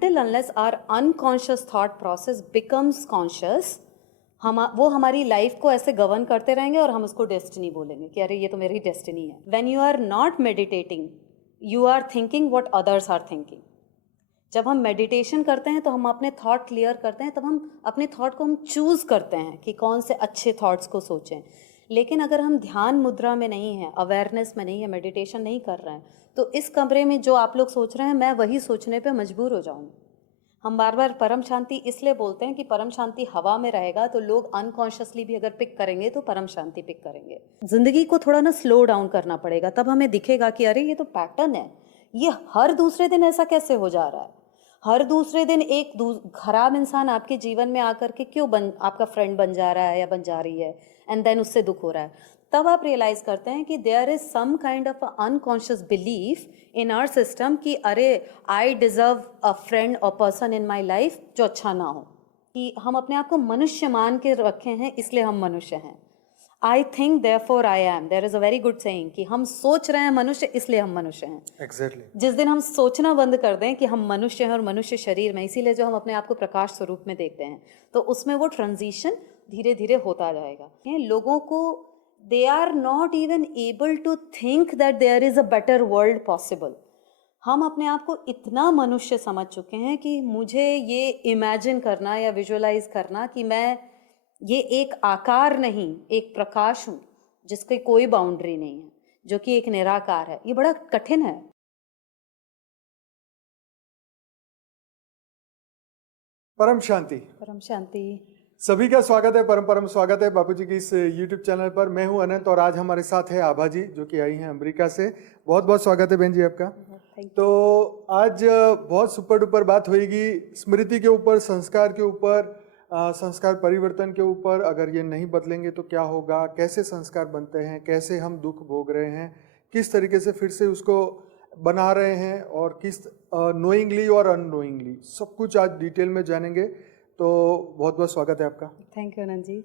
Till unless our unconscious thought process becomes conscious, वो हमारी life को ऐसे गवर्न करते रहेंगे और हम उसको डेस्टिनी बोलेंगे कि अरे ये तो मेरी डेस्टिनी है. When you are not meditating, you are thinking what others are thinking. जब हम मेडिटेशन करते हैं तो हम अपने थॉट क्लियर करते हैं, तब हम अपने थॉट को हम चूज करते हैं कि कौन से अच्छे थॉट्स को सोचें. लेकिन अगर हम ध्यान मुद्रा में नहीं हैं, अवेयरनेस में नहीं है, मेडिटेशन नहीं कर रहे हैं, तो इस कमरे में जो आप लोग सोच रहे हैं मैं वही सोचने पे मजबूर हो जाऊंगी. हम बार बार परम शांति इसलिए बोलते हैं कि परम शांति हवा में रहेगा, तो लोग अनकॉन्शियसली भी अगर पिक करेंगे तो परम शांति पिक करेंगे. जिंदगी को थोड़ा ना स्लो डाउन करना पड़ेगा, तब हमें दिखेगा कि अरे ये तो पैटर्न है, ये हर दूसरे दिन ऐसा कैसे हो जा रहा है. हर दूसरे दिन एक खराब इंसान आपके जीवन में आकर के क्यों आपका फ्रेंड बन जा रहा है या बन जा रही है, एंड देन उससे दुख हो रहा है. तब आप रियलाइज करते हैं कि there is some kind of unconscious belief in our system कि अरे आई डिजर्व अ फ्रेंड और पर्सन इन माई लाइफ जो अच्छा ना हो. कि हम अपने आप को मनुष्य मान के रखे हैं, इसलिए हम मनुष्य हैं. I think therefore I am. There is a very good saying कि हम सोच रहे हैं मनुष्य, इसलिए हम मनुष्य हैं. Exactly. जिस दिन हम सोचना बंद कर दें कि हम मनुष्य हैं और मनुष्य शरीर में, इसीलिए जो हम अपने आप को प्रकाश स्वरूप में देखते हैं, तो उसमें वो ट्रांजिशन धीरे धीरे होता जाएगा. लोगों को they are not even able to think that there is a better world possible. हम अपने आप को इतना मनुष्य समझ चुके हैं कि मुझे ये इमेजिन करना या विजुअलाइज करना कि मैं ये एक आकार नहीं, एक प्रकाश हूँ जिसकी कोई बाउंड्री नहीं है, जो कि एक निराकार है, ये बड़ा कठिन है. परम शांति. परम शांति. सभी का स्वागत है, परम स्वागत है बापूजी की इस YouTube चैनल पर. मैं हूं अनंत और आज हमारे साथ है आभा जी जो कि आई हैं अमेरिका से. बहुत बहुत स्वागत है बहन जी आपका. तो आज बहुत सुपर डुपर बात होगी स्मृति के ऊपर, संस्कार के ऊपर, संस्कार परिवर्तन के ऊपर. अगर ये नहीं बदलेंगे तो क्या होगा, कैसे संस्कार बनते हैं, कैसे हम दुख भोग रहे हैं, किस तरीके से फिर से उसको बना रहे हैं, और किस नोइंगली और अननोइंगली, सब कुछ आज डिटेल में जानेंगे. तो बहुत बहुत स्वागत है आपका. थैंक यू अनंत जी.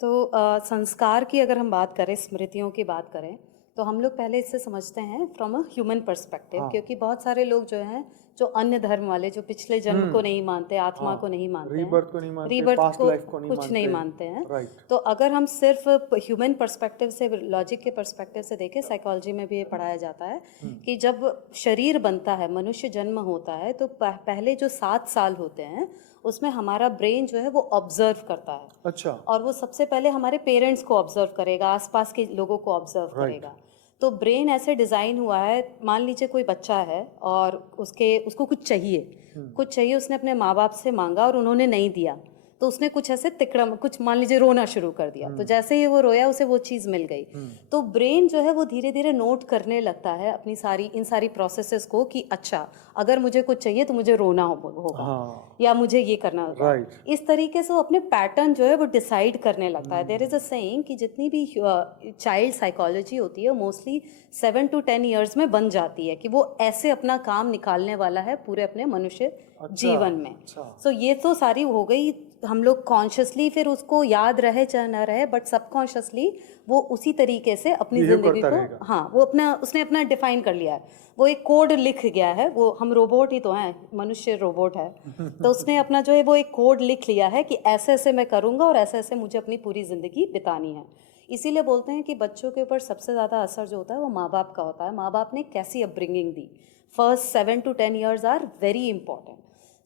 तो संस्कार की अगर हम बात करें, स्मृतियों की बात करें, तो हम लोग पहले इससे समझते हैं फ्रॉम अ ह्यूमन पर्सपेक्टिव. हाँ. क्योंकि बहुत सारे लोग जो हैं, जो अन्य धर्म वाले, जो पिछले जन्म को नहीं मानते, आत्मा को नहीं मानते, रीबर्थ को नहीं मानते, रीबर्थ पास्ट को लाइफ को नहीं कुछ मानते, नहीं मानते हैं. राइट. तो अगर हम सिर्फ ह्यूमन पर्सपेक्टिव से, लॉजिक के पर्सपेक्टिव से देखें, साइकोलॉजी में भी ये पढ़ाया जाता है कि जब शरीर बनता है, मनुष्य जन्म होता है, तो पहले जो 7 साल होते हैं उसमें हमारा ब्रेन जो है वो ऑब्जर्व करता है. अच्छा. और वो सबसे पहले हमारे पेरेंट्स को ऑब्जर्व करेगा, आसपास के लोगों को ऑब्जर्व करेगा. तो ब्रेन ऐसे डिज़ाइन हुआ है, मान लीजिए कोई बच्चा है और उसको कुछ चाहिए, उसने अपने माँ बाप से मांगा और उन्होंने नहीं दिया, तो उसने कुछ ऐसे कुछ मान लीजिए रोना शुरू कर दिया. तो जैसे ही वो रोया उसे वो चीज़ मिल गई. तो ब्रेन जो है वो धीरे धीरे नोट करने लगता है अपनी इन सारी प्रोसेसेस को कि अच्छा अगर मुझे कुछ चाहिए तो मुझे रोना होगा. हाँ. या मुझे ये करना होगा. राइट. इस तरीके से वो अपने पैटर्न जो है वो डिसाइड करने लगता है. देयर इज अ सेइंग कि जितनी भी चाइल्ड साइकोलॉजी होती है वो मोस्टली 7 to 10 ईयर्स में बन जाती है कि वो ऐसे अपना काम निकालने वाला है पूरे अपने मनुष्य जीवन में. सो ये तो सारी हो गई, हम लोग कॉन्शियसली फिर उसको याद रहे चाहे ना रहे, बट सबकॉन्शियसली वो उसी तरीके से अपनी जिंदगी को, हाँ, वो उसने अपना डिफाइन कर लिया है. वो एक कोड लिख गया है. वो हम रोबोट ही तो हैं, मनुष्य रोबोट है. तो उसने अपना जो है वो एक कोड लिख लिया है कि ऐसे ऐसे मैं करूँगा और ऐसे ऐसे मुझे अपनी पूरी ज़िंदगी बितानी है. इसीलिए बोलते हैं कि बच्चों के ऊपर सबसे ज़्यादा असर जो होता है वो माँ बाप का होता है. माँ बाप ने कैसी अपब्रिंगिंग दी. First 7 to 10 years are very important.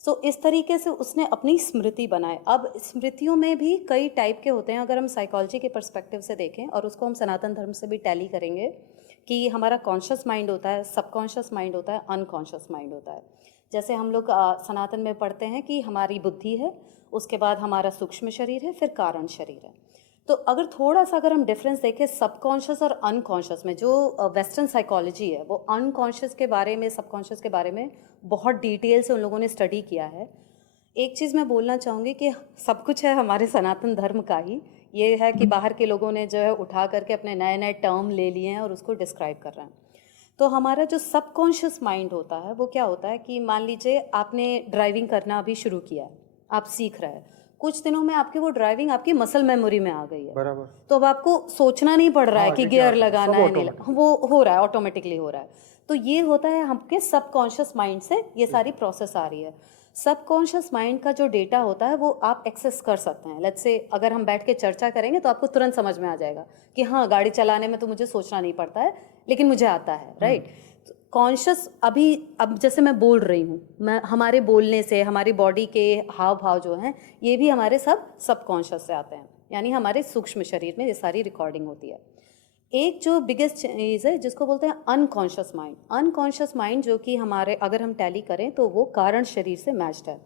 So इस तरीके से उसने अपनी स्मृति बनाए. अब स्मृतियों में भी कई टाइप के होते हैं. अगर हम साइकोलॉजी के पर्सपेक्टिव से देखें और उसको हम सनातन धर्म से भी टैली करेंगे कि हमारा कॉन्शियस माइंड होता है, सबकॉन्शियस माइंड होता है, अनकॉन्शियस माइंड होता है. जैसे हम लोग सनातन में पढ़ते हैं कि हमारी बुद्धि है, उसके बाद हमारा सूक्ष्म शरीर है, फिर कारण शरीर है. तो अगर हम डिफरेंस देखें सबकॉन्शियस और अनकॉन्शियस में, जो वेस्टर्न साइकोलॉजी है वो अनकॉन्शियस के बारे में, सबकॉन्शियस के बारे में बहुत डिटेल से उन लोगों ने स्टडी किया है. एक चीज़ मैं बोलना चाहूँगी कि सब कुछ है हमारे सनातन धर्म का ही. ये है कि बाहर के लोगों ने जो है उठा करके अपने नए नए टर्म ले लिए हैं और उसको डिस्क्राइब कर रहे हैं. तो हमारा जो सबकॉन्शियस माइंड होता है वो क्या होता है कि मान लीजिए आपने ड्राइविंग करना अभी शुरू किया है, आप सीख रहे हैं, कुछ दिनों में आपकी वो ड्राइविंग आपकी मसल मेमोरी में आ गई है. बराबर. तो अब आपको सोचना नहीं पड़ रहा है कि गियर लगाना है, नहीं, वो हो रहा है, ऑटोमेटिकली हो रहा है. तो ये होता है आपके सबकॉन्शियस माइंड से ये सारी प्रोसेस आ रही है। सबकॉन्शियस माइंड का जो डेटा होता है वो आप एक्सेस कर सकते हैं। लेट्स से अगर हम बैठ के चर्चा करेंगे तो आपको तुरंत समझ में आ जाएगा कि हाँ, गाड़ी चलाने में तो मुझे सोचना नहीं पड़ता है, लेकिन मुझे आता है, राइट। कॉन्शियस अब जैसे मैं बोल रही हूँ, मैं हमारे बोलने से हमारी बॉडी के हाव भाव जो हैं ये भी हमारे सबकॉन्शियस से आते हैं, यानी हमारे सूक्ष्म शरीर में ये सारी रिकॉर्डिंग होती है। एक जो बिगेस्ट चीज़ है जिसको बोलते हैं अनकॉन्शियस माइंड। अनकॉन्शियस माइंड जो कि हमारे अगर हम टैली करें तो वो कारण शरीर से मैच्ड है।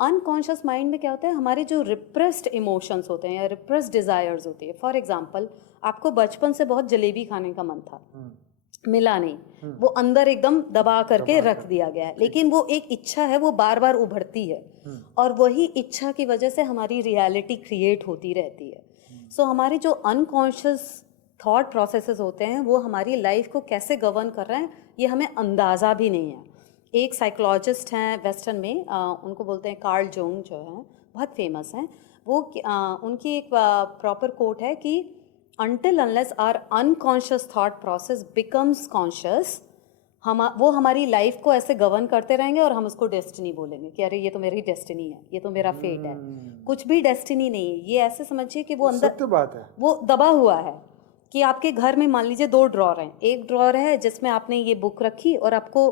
अनकॉन्शियस माइंड में क्या होता है, हमारे जो रिप्रेस्ड इमोशंस होते हैं या रिप्रेस्ड डिज़ायर्स होती है। फॉर एग्जांपल, आपको बचपन से बहुत जलेबी खाने का मन था, मिला नहीं, वो अंदर एकदम दबा करके रख दिया गया है, लेकिन वो एक इच्छा है, वो बार बार उभरती है और वही इच्छा की वजह से हमारी रियलिटी क्रिएट होती रहती है। सो हमारे जो अनकॉन्शियस थॉट प्रोसेसेस होते हैं वो हमारी लाइफ को कैसे गवर्न कर रहे हैं ये हमें अंदाज़ा भी नहीं है। एक साइकोलॉजिस्ट हैं वेस्टर्न में, उनको बोलते हैं कार्ल जोंग, जो हैं बहुत फेमस हैं। वो उनकी एक प्रॉपर कोट है कि until unless our unconscious thought process becomes conscious, वो हमारी लाइफ को ऐसे गवर्न करते रहेंगे और हम उसको डेस्टिनी बोलेंगे कि अरे ये तो मेरी डेस्टिनी है, ये तो मेरा फेट है। कुछ भी डेस्टिनी नहीं है, ये ऐसे समझिए कि वो अंदर सत्य बात है, वो दबा हुआ है। कि आपके घर में मान लीजिए 2 ड्रॉर हैं, एक ड्रॉर है जिसमें आपने ये बुक रखी और आपको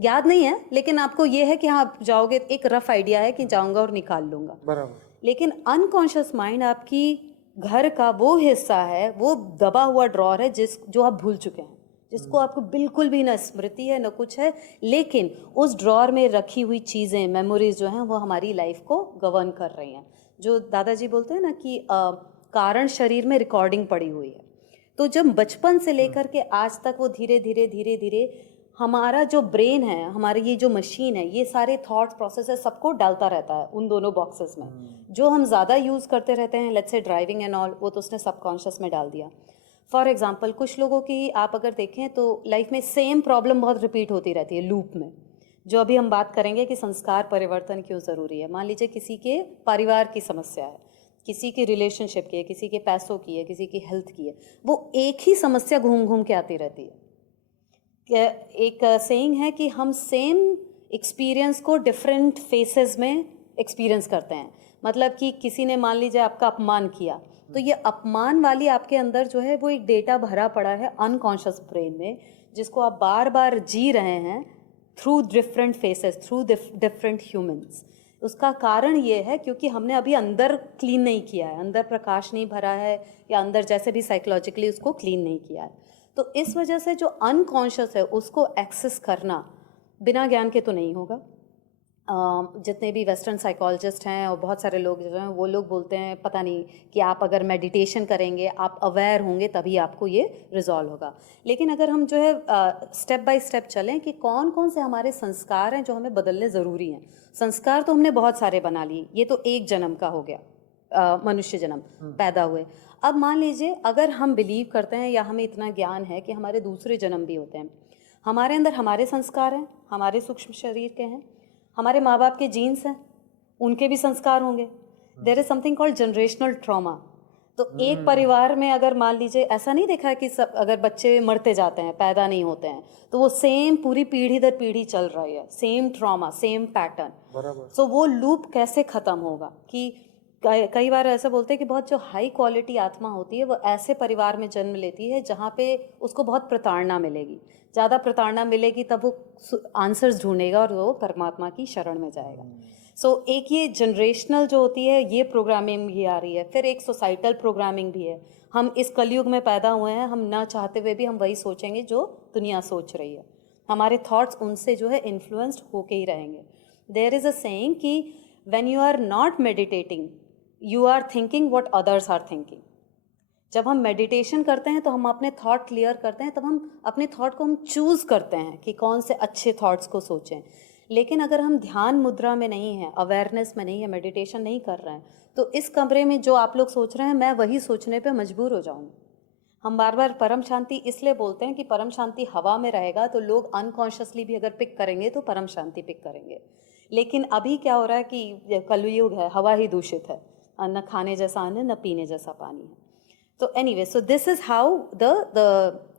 याद नहीं है, लेकिन आपको ये है कि हाँ आप जाओगे, एक रफ आइडिया है कि जाऊंगा और निकाल लूंगा, बराबर। लेकिन अनकॉन्शियस माइंड आपकी घर का वो हिस्सा है, वो दबा हुआ ड्रॉर है जो आप भूल चुके हैं, जिसको आपको बिल्कुल भी न स्मृति है न कुछ है, लेकिन उस ड्रॉर में रखी हुई चीज़ें, मेमोरीज जो हैं वो हमारी लाइफ को गवर्न कर रही हैं। जो दादाजी बोलते हैं ना कि कारण शरीर में रिकॉर्डिंग पड़ी हुई है। तो जब बचपन से लेकर के आज तक वो धीरे धीरे हमारा जो ब्रेन है, हमारी ये जो मशीन है, ये सारे थॉट्स प्रोसेसेस सबको डालता रहता है उन दोनों बॉक्सेस में। जो हम ज़्यादा यूज़ करते रहते हैं, let's say driving and all, वो तो उसने सबकॉन्शियस में डाल दिया। फॉर एग्जांपल, कुछ लोगों की आप अगर देखें तो लाइफ में सेम प्रॉब्लम बहुत रिपीट होती रहती है लूप में। जो अभी हम बात करेंगे कि संस्कार परिवर्तन क्यों ज़रूरी है। मान लीजिए किसी के परिवार की समस्या है, किसी की रिलेशनशिप की है, किसी के पैसों की है, किसी की हेल्थ की है, वो एक ही समस्या घूम घूम के आती रहती है। एक सेइंग है कि हम सेम एक्सपीरियंस को डिफरेंट फेसेस में एक्सपीरियंस करते हैं। मतलब कि किसी ने मान लीजिए आपका अपमान किया, तो ये अपमान वाली आपके अंदर जो है वो एक डेटा भरा पड़ा है अनकॉन्शियस ब्रेन में, जिसको आप बार बार जी रहे हैं through different phases, through different humans. उसका कारण ये है क्योंकि हमने अभी अंदर क्लीन नहीं किया है, अंदर प्रकाश नहीं भरा है, या अंदर जैसे भी साइकोलॉजिकली उसको क्लीन नहीं किया है। तो इस वजह से जो अनकॉन्शियस है उसको एक्सेस करना बिना ज्ञान के तो नहीं होगा। जितने भी वेस्टर्न साइकोलॉजिस्ट हैं और बहुत सारे लोग जो हैं वो लोग बोलते हैं पता नहीं कि आप अगर मेडिटेशन करेंगे, आप अवेयर होंगे, तभी आपको ये रिजॉल्व होगा। लेकिन अगर हम जो है स्टेप बाय स्टेप चलें कि कौन कौन से हमारे संस्कार हैं जो हमें बदलने ज़रूरी हैं। संस्कार तो हमने बहुत सारे बना लिए, ये तो एक जन्म का हो गया, मनुष्य जन्म पैदा हुए। अब मान लीजिए अगर हम बिलीव करते हैं या हमें इतना ज्ञान है कि हमारे दूसरे जन्म भी होते हैं, हमारे अंदर हमारे संस्कार हैं, हमारे सूक्ष्म शरीर के हैं, हमारे माँ बाप के जीन्स हैं, उनके भी संस्कार होंगे। There is something called generational trauma. तो एक परिवार में अगर मान लीजिए ऐसा नहीं देखा है कि सब अगर बच्चे मरते जाते हैं, पैदा नहीं होते हैं, तो वो सेम पूरी पीढ़ी दर पीढ़ी चल रही है, सेम ट्रॉमा, सेम पैटर्न। बराबर। सो वो लूप कैसे ख़त्म होगा कि कई बार ऐसा बोलते हैं कि बहुत जो हाई क्वालिटी आत्मा होती है वो ऐसे परिवार में जन्म लेती है जहाँ पे उसको बहुत प्रताड़ना मिलेगी। ज़्यादा प्रताड़ना मिलेगी तब वो आंसर्स ढूंढेगा और वो परमात्मा की शरण में जाएगा। सो एक ये जनरेशनल जो होती है ये प्रोग्रामिंग भी आ रही है। फिर एक सोसाइटल प्रोग्रामिंग भी है। हम इस कलयुग में पैदा हुए हैं, हम ना चाहते हुए भी हम वही सोचेंगे जो दुनिया सोच रही है। हमारे थॉट्स उनसे जो है इन्फ्लुएंस्ड होके ही रहेंगे। देयर इज़ अ सेइंग कि when you are not meditating you are thinking what others are thinking. जब हम मेडिटेशन करते हैं तो हम अपने थॉट क्लियर करते हैं, तब हम अपने थॉट को हम चूज़ करते हैं कि कौन से अच्छे थॉट्स को सोचें। लेकिन अगर हम ध्यान मुद्रा में नहीं हैं, अवेयरनेस में नहीं है, मेडिटेशन नहीं कर रहे हैं, तो इस कमरे में जो आप लोग सोच रहे हैं मैं वही सोचने पे मजबूर हो जाऊँगी। हम बार बार परम शांति इसलिए बोलते हैं कि परम शांति हवा में रहेगा, तो लोग अनकॉन्शियसली भी अगर पिक करेंगे तो परम शांति पिक करेंगे। लेकिन अभी क्या हो रहा है कि कलयुग है, हवा ही दूषित है, न खाने जैसा अन्न न पीने जैसा पानी है। तो anyway, so this is how the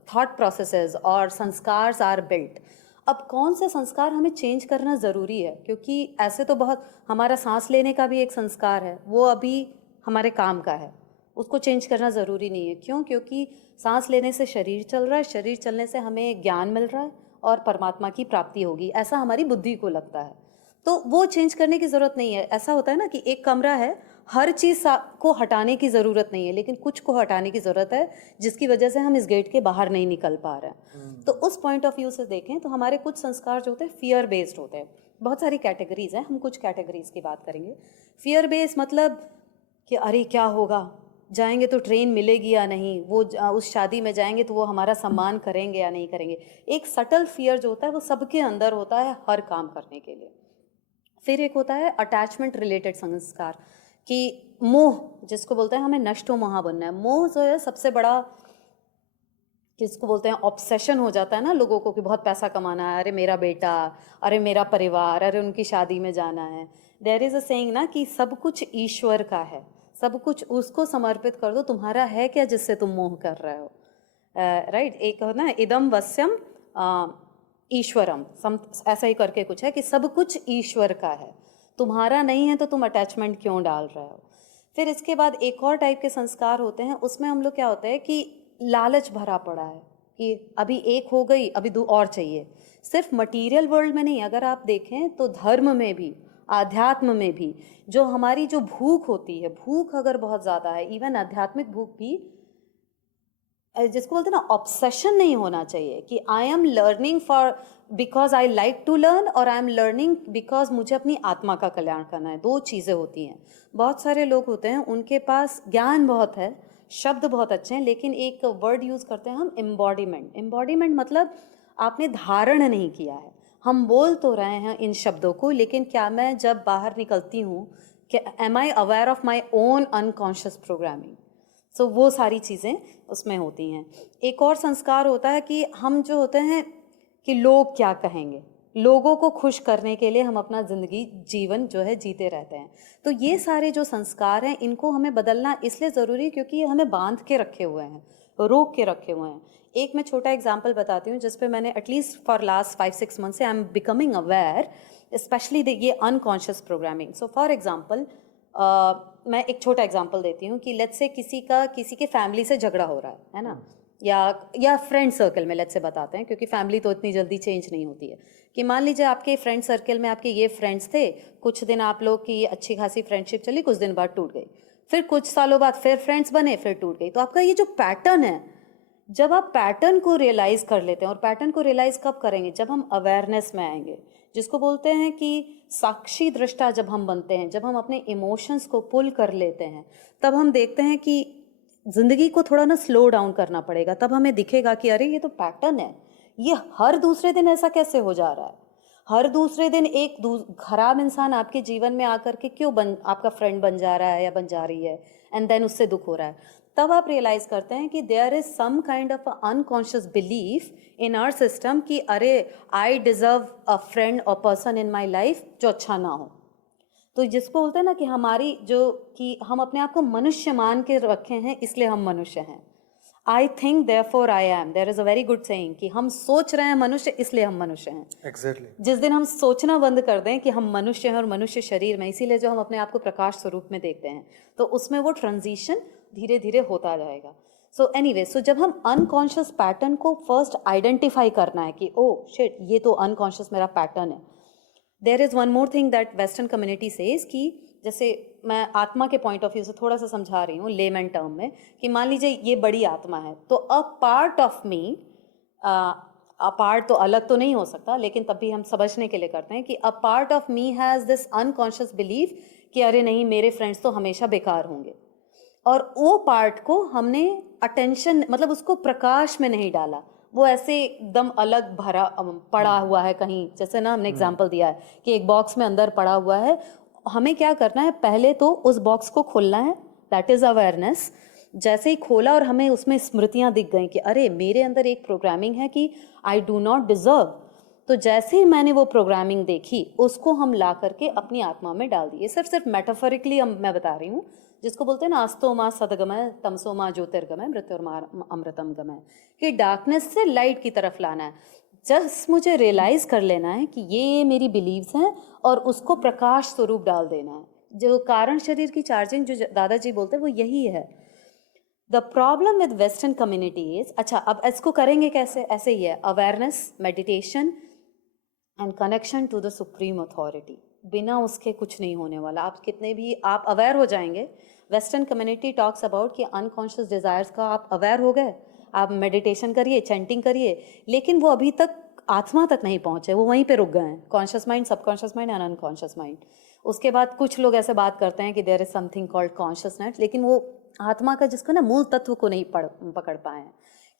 thought processes और संस्कार आर बिल्ट। अब कौन से संस्कार हमें चेंज करना ज़रूरी है, क्योंकि ऐसे तो बहुत, हमारा सांस लेने का भी एक संस्कार है, वो अभी हमारे काम का है, उसको चेंज करना ज़रूरी नहीं है। क्यों? क्योंकि सांस लेने से शरीर चल रहा है, शरीर चलने से हमें ज्ञान मिल रहा है और परमात्मा की प्राप्ति होगी, ऐसा हमारी बुद्धि को लगता है। तो वो चेंज करने की ज़रूरत नहीं है। ऐसा होता है ना कि एक कमरा है, हर चीज़ को हटाने की ज़रूरत नहीं है, लेकिन कुछ को हटाने की ज़रूरत है, जिसकी वजह से हम इस गेट के बाहर नहीं निकल पा रहे हैं। तो उस पॉइंट ऑफ व्यू से देखें तो हमारे कुछ संस्कार जो होते हैं फियर बेस्ड होते हैं। बहुत सारी कैटेगरीज हैं, हम कुछ कैटेगरीज की बात करेंगे। फियर बेस्ड मतलब कि अरे क्या होगा, जाएंगे तो ट्रेन मिलेगी या नहीं, वो उस शादी में जाएंगे तो वो हमारा सम्मान करेंगे या नहीं करेंगे। एक सटल फियर जो होता है वो सबके अंदर होता है हर काम करने के लिए। फिर एक होता है अटैचमेंट रिलेटेड संस्कार, कि मोह जिसको बोलते हैं, हमें नष्टो मोहा बनना है। मोह जो है सबसे बड़ा, किसको बोलते हैं, ऑब्सेशन हो जाता है ना लोगों को, कि बहुत पैसा कमाना है, अरे मेरा बेटा, अरे मेरा परिवार, अरे उनकी शादी में जाना है। देयर इज अ सेइंग ना कि सब कुछ ईश्वर का है, सब कुछ उसको समर्पित कर दो, तुम्हारा है क्या जिससे तुम मोह कर रहे हो, राइट। एक हो ना इदम वस्यम ईश्वरम, ऐसा ही करके कुछ है कि सब कुछ ईश्वर का है, तुम्हारा नहीं है तो तुम अटैचमेंट क्यों डाल रहे हो। फिर इसके बाद एक और टाइप के संस्कार होते हैं, उसमें हम लोग क्या होता है कि लालच भरा पड़ा है कि अभी एक हो गई, अभी दो और चाहिए। सिर्फ मटेरियल वर्ल्ड में नहीं, अगर आप देखें तो धर्म में भी, आध्यात्म में भी, जो हमारी जो भूख होती है, भूख अगर बहुत ज़्यादा है, इवन आध्यात्मिक भूख भी, जिसको बोलते हैं ना ऑब्सेशन नहीं होना चाहिए कि I am learning for because I like to learn, और आई एम लर्निंग बिकॉज मुझे अपनी आत्मा का कल्याण करना है। दो चीज़ें होती हैं। बहुत सारे लोग होते हैं उनके पास ज्ञान बहुत है, शब्द बहुत अच्छे हैं, लेकिन एक वर्ड यूज़ करते हैं हम, एम्बॉडीमेंट। एम्बॉडीमेंट मतलब आपने धारण नहीं किया है। हम बोल तो रहे हैं इन शब्दों को, लेकिन क्या मैं जब बाहर निकलती हूँ, क्या am I aware of my own unconscious programming. So वो सारी चीज़ें उसमें होती हैं। एक और संस्कार होता है कि हम जो होते हैं कि लोग क्या कहेंगे, लोगों को खुश करने के लिए हम अपना ज़िंदगी जीवन जो है जीते रहते हैं। तो ये सारे जो संस्कार हैं इनको हमें बदलना इसलिए ज़रूरी है क्योंकि ये हमें बांध के रखे हुए हैं, रोक के रखे हुए हैं। एक मैं छोटा एग्जाम्पल बताती हूँ जिस पे मैंने एटलीस्ट फॉर लास्ट 5-6 मंथ से I am becoming aware, specially ये unconscious programming. So for example मैं एक छोटा एग्जांपल देती हूँ कि लेट्स से किसी के फैमिली से झगड़ा हो रहा है ना, या फ्रेंड सर्कल में लेट्स से बताते हैं, क्योंकि फैमिली तो इतनी जल्दी चेंज नहीं होती है। कि मान लीजिए आपके फ्रेंड सर्कल में आपके ये फ्रेंड्स थे, कुछ दिन आप लोग की अच्छी खासी फ्रेंडशिप चली, कुछ दिन बाद टूट गई, फिर कुछ सालों बाद फिर फ्रेंड्स बने, फिर टूट गई। तो आपका ये जो पैटर्न है, जब आप पैटर्न को रियलाइज़ कर लेते हैं, और पैटर्न को रियलाइज़ कब करेंगे, जब हम अवेयरनेस में आएंगे, जिसको बोलते हैं कि साक्षी दृष्टा जब हम बनते हैं, जब हम अपने इमोशंस को पुल कर लेते हैं, तब हम देखते हैं कि ज़िंदगी को थोड़ा ना स्लो डाउन करना पड़ेगा। तब हमें दिखेगा कि अरे ये तो पैटर्न है, ये हर दूसरे दिन ऐसा कैसे हो जा रहा है, हर दूसरे दिन एक खराब इंसान आपके जीवन में आकर के क्यों आपका फ्रेंड बन जा रहा है या बन जा रही है, एंड देन उससे दुख हो रहा है। तब आप रियलाइज करते हैं कि there is some kind of unconscious belief in our system कि अरे आई डिजर्व अ फ्रेंड और पर्सन इन माई लाइफ जो अच्छा ना हो। तो जिसको बोलते हैं ना कि हमारी जो, कि हम अपने आप को मनुष्य मान के रखे हैं, इसलिए हम मनुष्य हैं। I think therefore I am, there is a very good saying कि हम सोच रहे हैं मनुष्य, इसलिए हम मनुष्य हैं। एग्जैक्टली। जिस दिन हम सोचना बंद कर दें कि हम मनुष्य हैं और मनुष्य शरीर में, इसीलिए जो हम अपने आप को प्रकाश स्वरूप में देखते हैं, तो उसमें वो ट्रांजिशन धीरे धीरे होता जाएगा। सो एनीवे, सो जब हम अनकॉन्शियस पैटर्न को फर्स्ट आइडेंटिफाई करना है कि ओ शिट, ये तो अनकॉन्शियस मेरा पैटर्न है। There is one more thing that western community says कि, जैसे मैं आत्मा के पॉइंट ऑफ व्यू से थोड़ा सा समझा रही हूँ लेमैन टर्म में, कि मान लीजिए ये बड़ी आत्मा है, तो a part of me, part तो अलग तो नहीं हो सकता, लेकिन तब भी हम समझने के लिए करते हैं कि a part of me has this unconscious belief कि अरे नहीं, मेरे फ्रेंड्स तो हमेशा बेकार होंगे, और वो पार्ट को हमने अटेंशन, मतलब उसको प्रकाश में नहीं डाला, वो ऐसे एकदम अलग भरा पड़ा हुआ है कहीं। जैसे ना हमने एग्जांपल दिया है कि एक बॉक्स में अंदर पड़ा हुआ है, हमें क्या करना है, पहले तो उस बॉक्स को खोलना है, दैट इज़ अवेयरनेस। जैसे ही खोला और हमें उसमें स्मृतियाँ दिख गई कि अरे मेरे अंदर एक प्रोग्रामिंग है कि आई डू नॉट डिजर्व, तो जैसे ही मैंने वो प्रोग्रामिंग देखी, उसको हम ला करके अपनी आत्मा में डाल दिए। सिर्फ मेटाफोरिकली मैं बता रही हूँ, जिसको बोलते हैं ना अस्तो मा सदगमय तमसो मा ज्योतिर्गमय मृत्युर्मा अमृतम गमय, कि डार्कनेस से लाइट की तरफ लाना है। जस्ट मुझे रियलाइज कर लेना है कि ये मेरी बिलीव्स हैं और उसको प्रकाश स्वरूप डाल देना है। जो कारण शरीर की चार्जिंग जो दादाजी बोलते हैं वो यही है। The problem with western community is, अच्छा अब इसको करेंगे कैसे? ऐसे ही है, awareness, meditation and connection to the supreme authority. बिना उसके कुछ नहीं होने वाला। आप कितने भी आप अवेयर हो जाएंगे। वेस्टर्न कम्युनिटी टॉक्स अबाउट कि अनकॉन्शियस डिजायर्स का आप अवेयर हो गए, आप मेडिटेशन करिए, चैंटिंग करिए, लेकिन वो अभी तक आत्मा तक नहीं पहुंचे, वो वहीं पे रुक गए हैं। Conscious mind, subconscious mind and unconscious mind. उसके बाद कुछ लोग ऐसे बात करते हैं कि there is something called consciousness, लेकिन वो आत्मा का जिसको ना मूल तत्व को नहीं पकड़ पाए हैं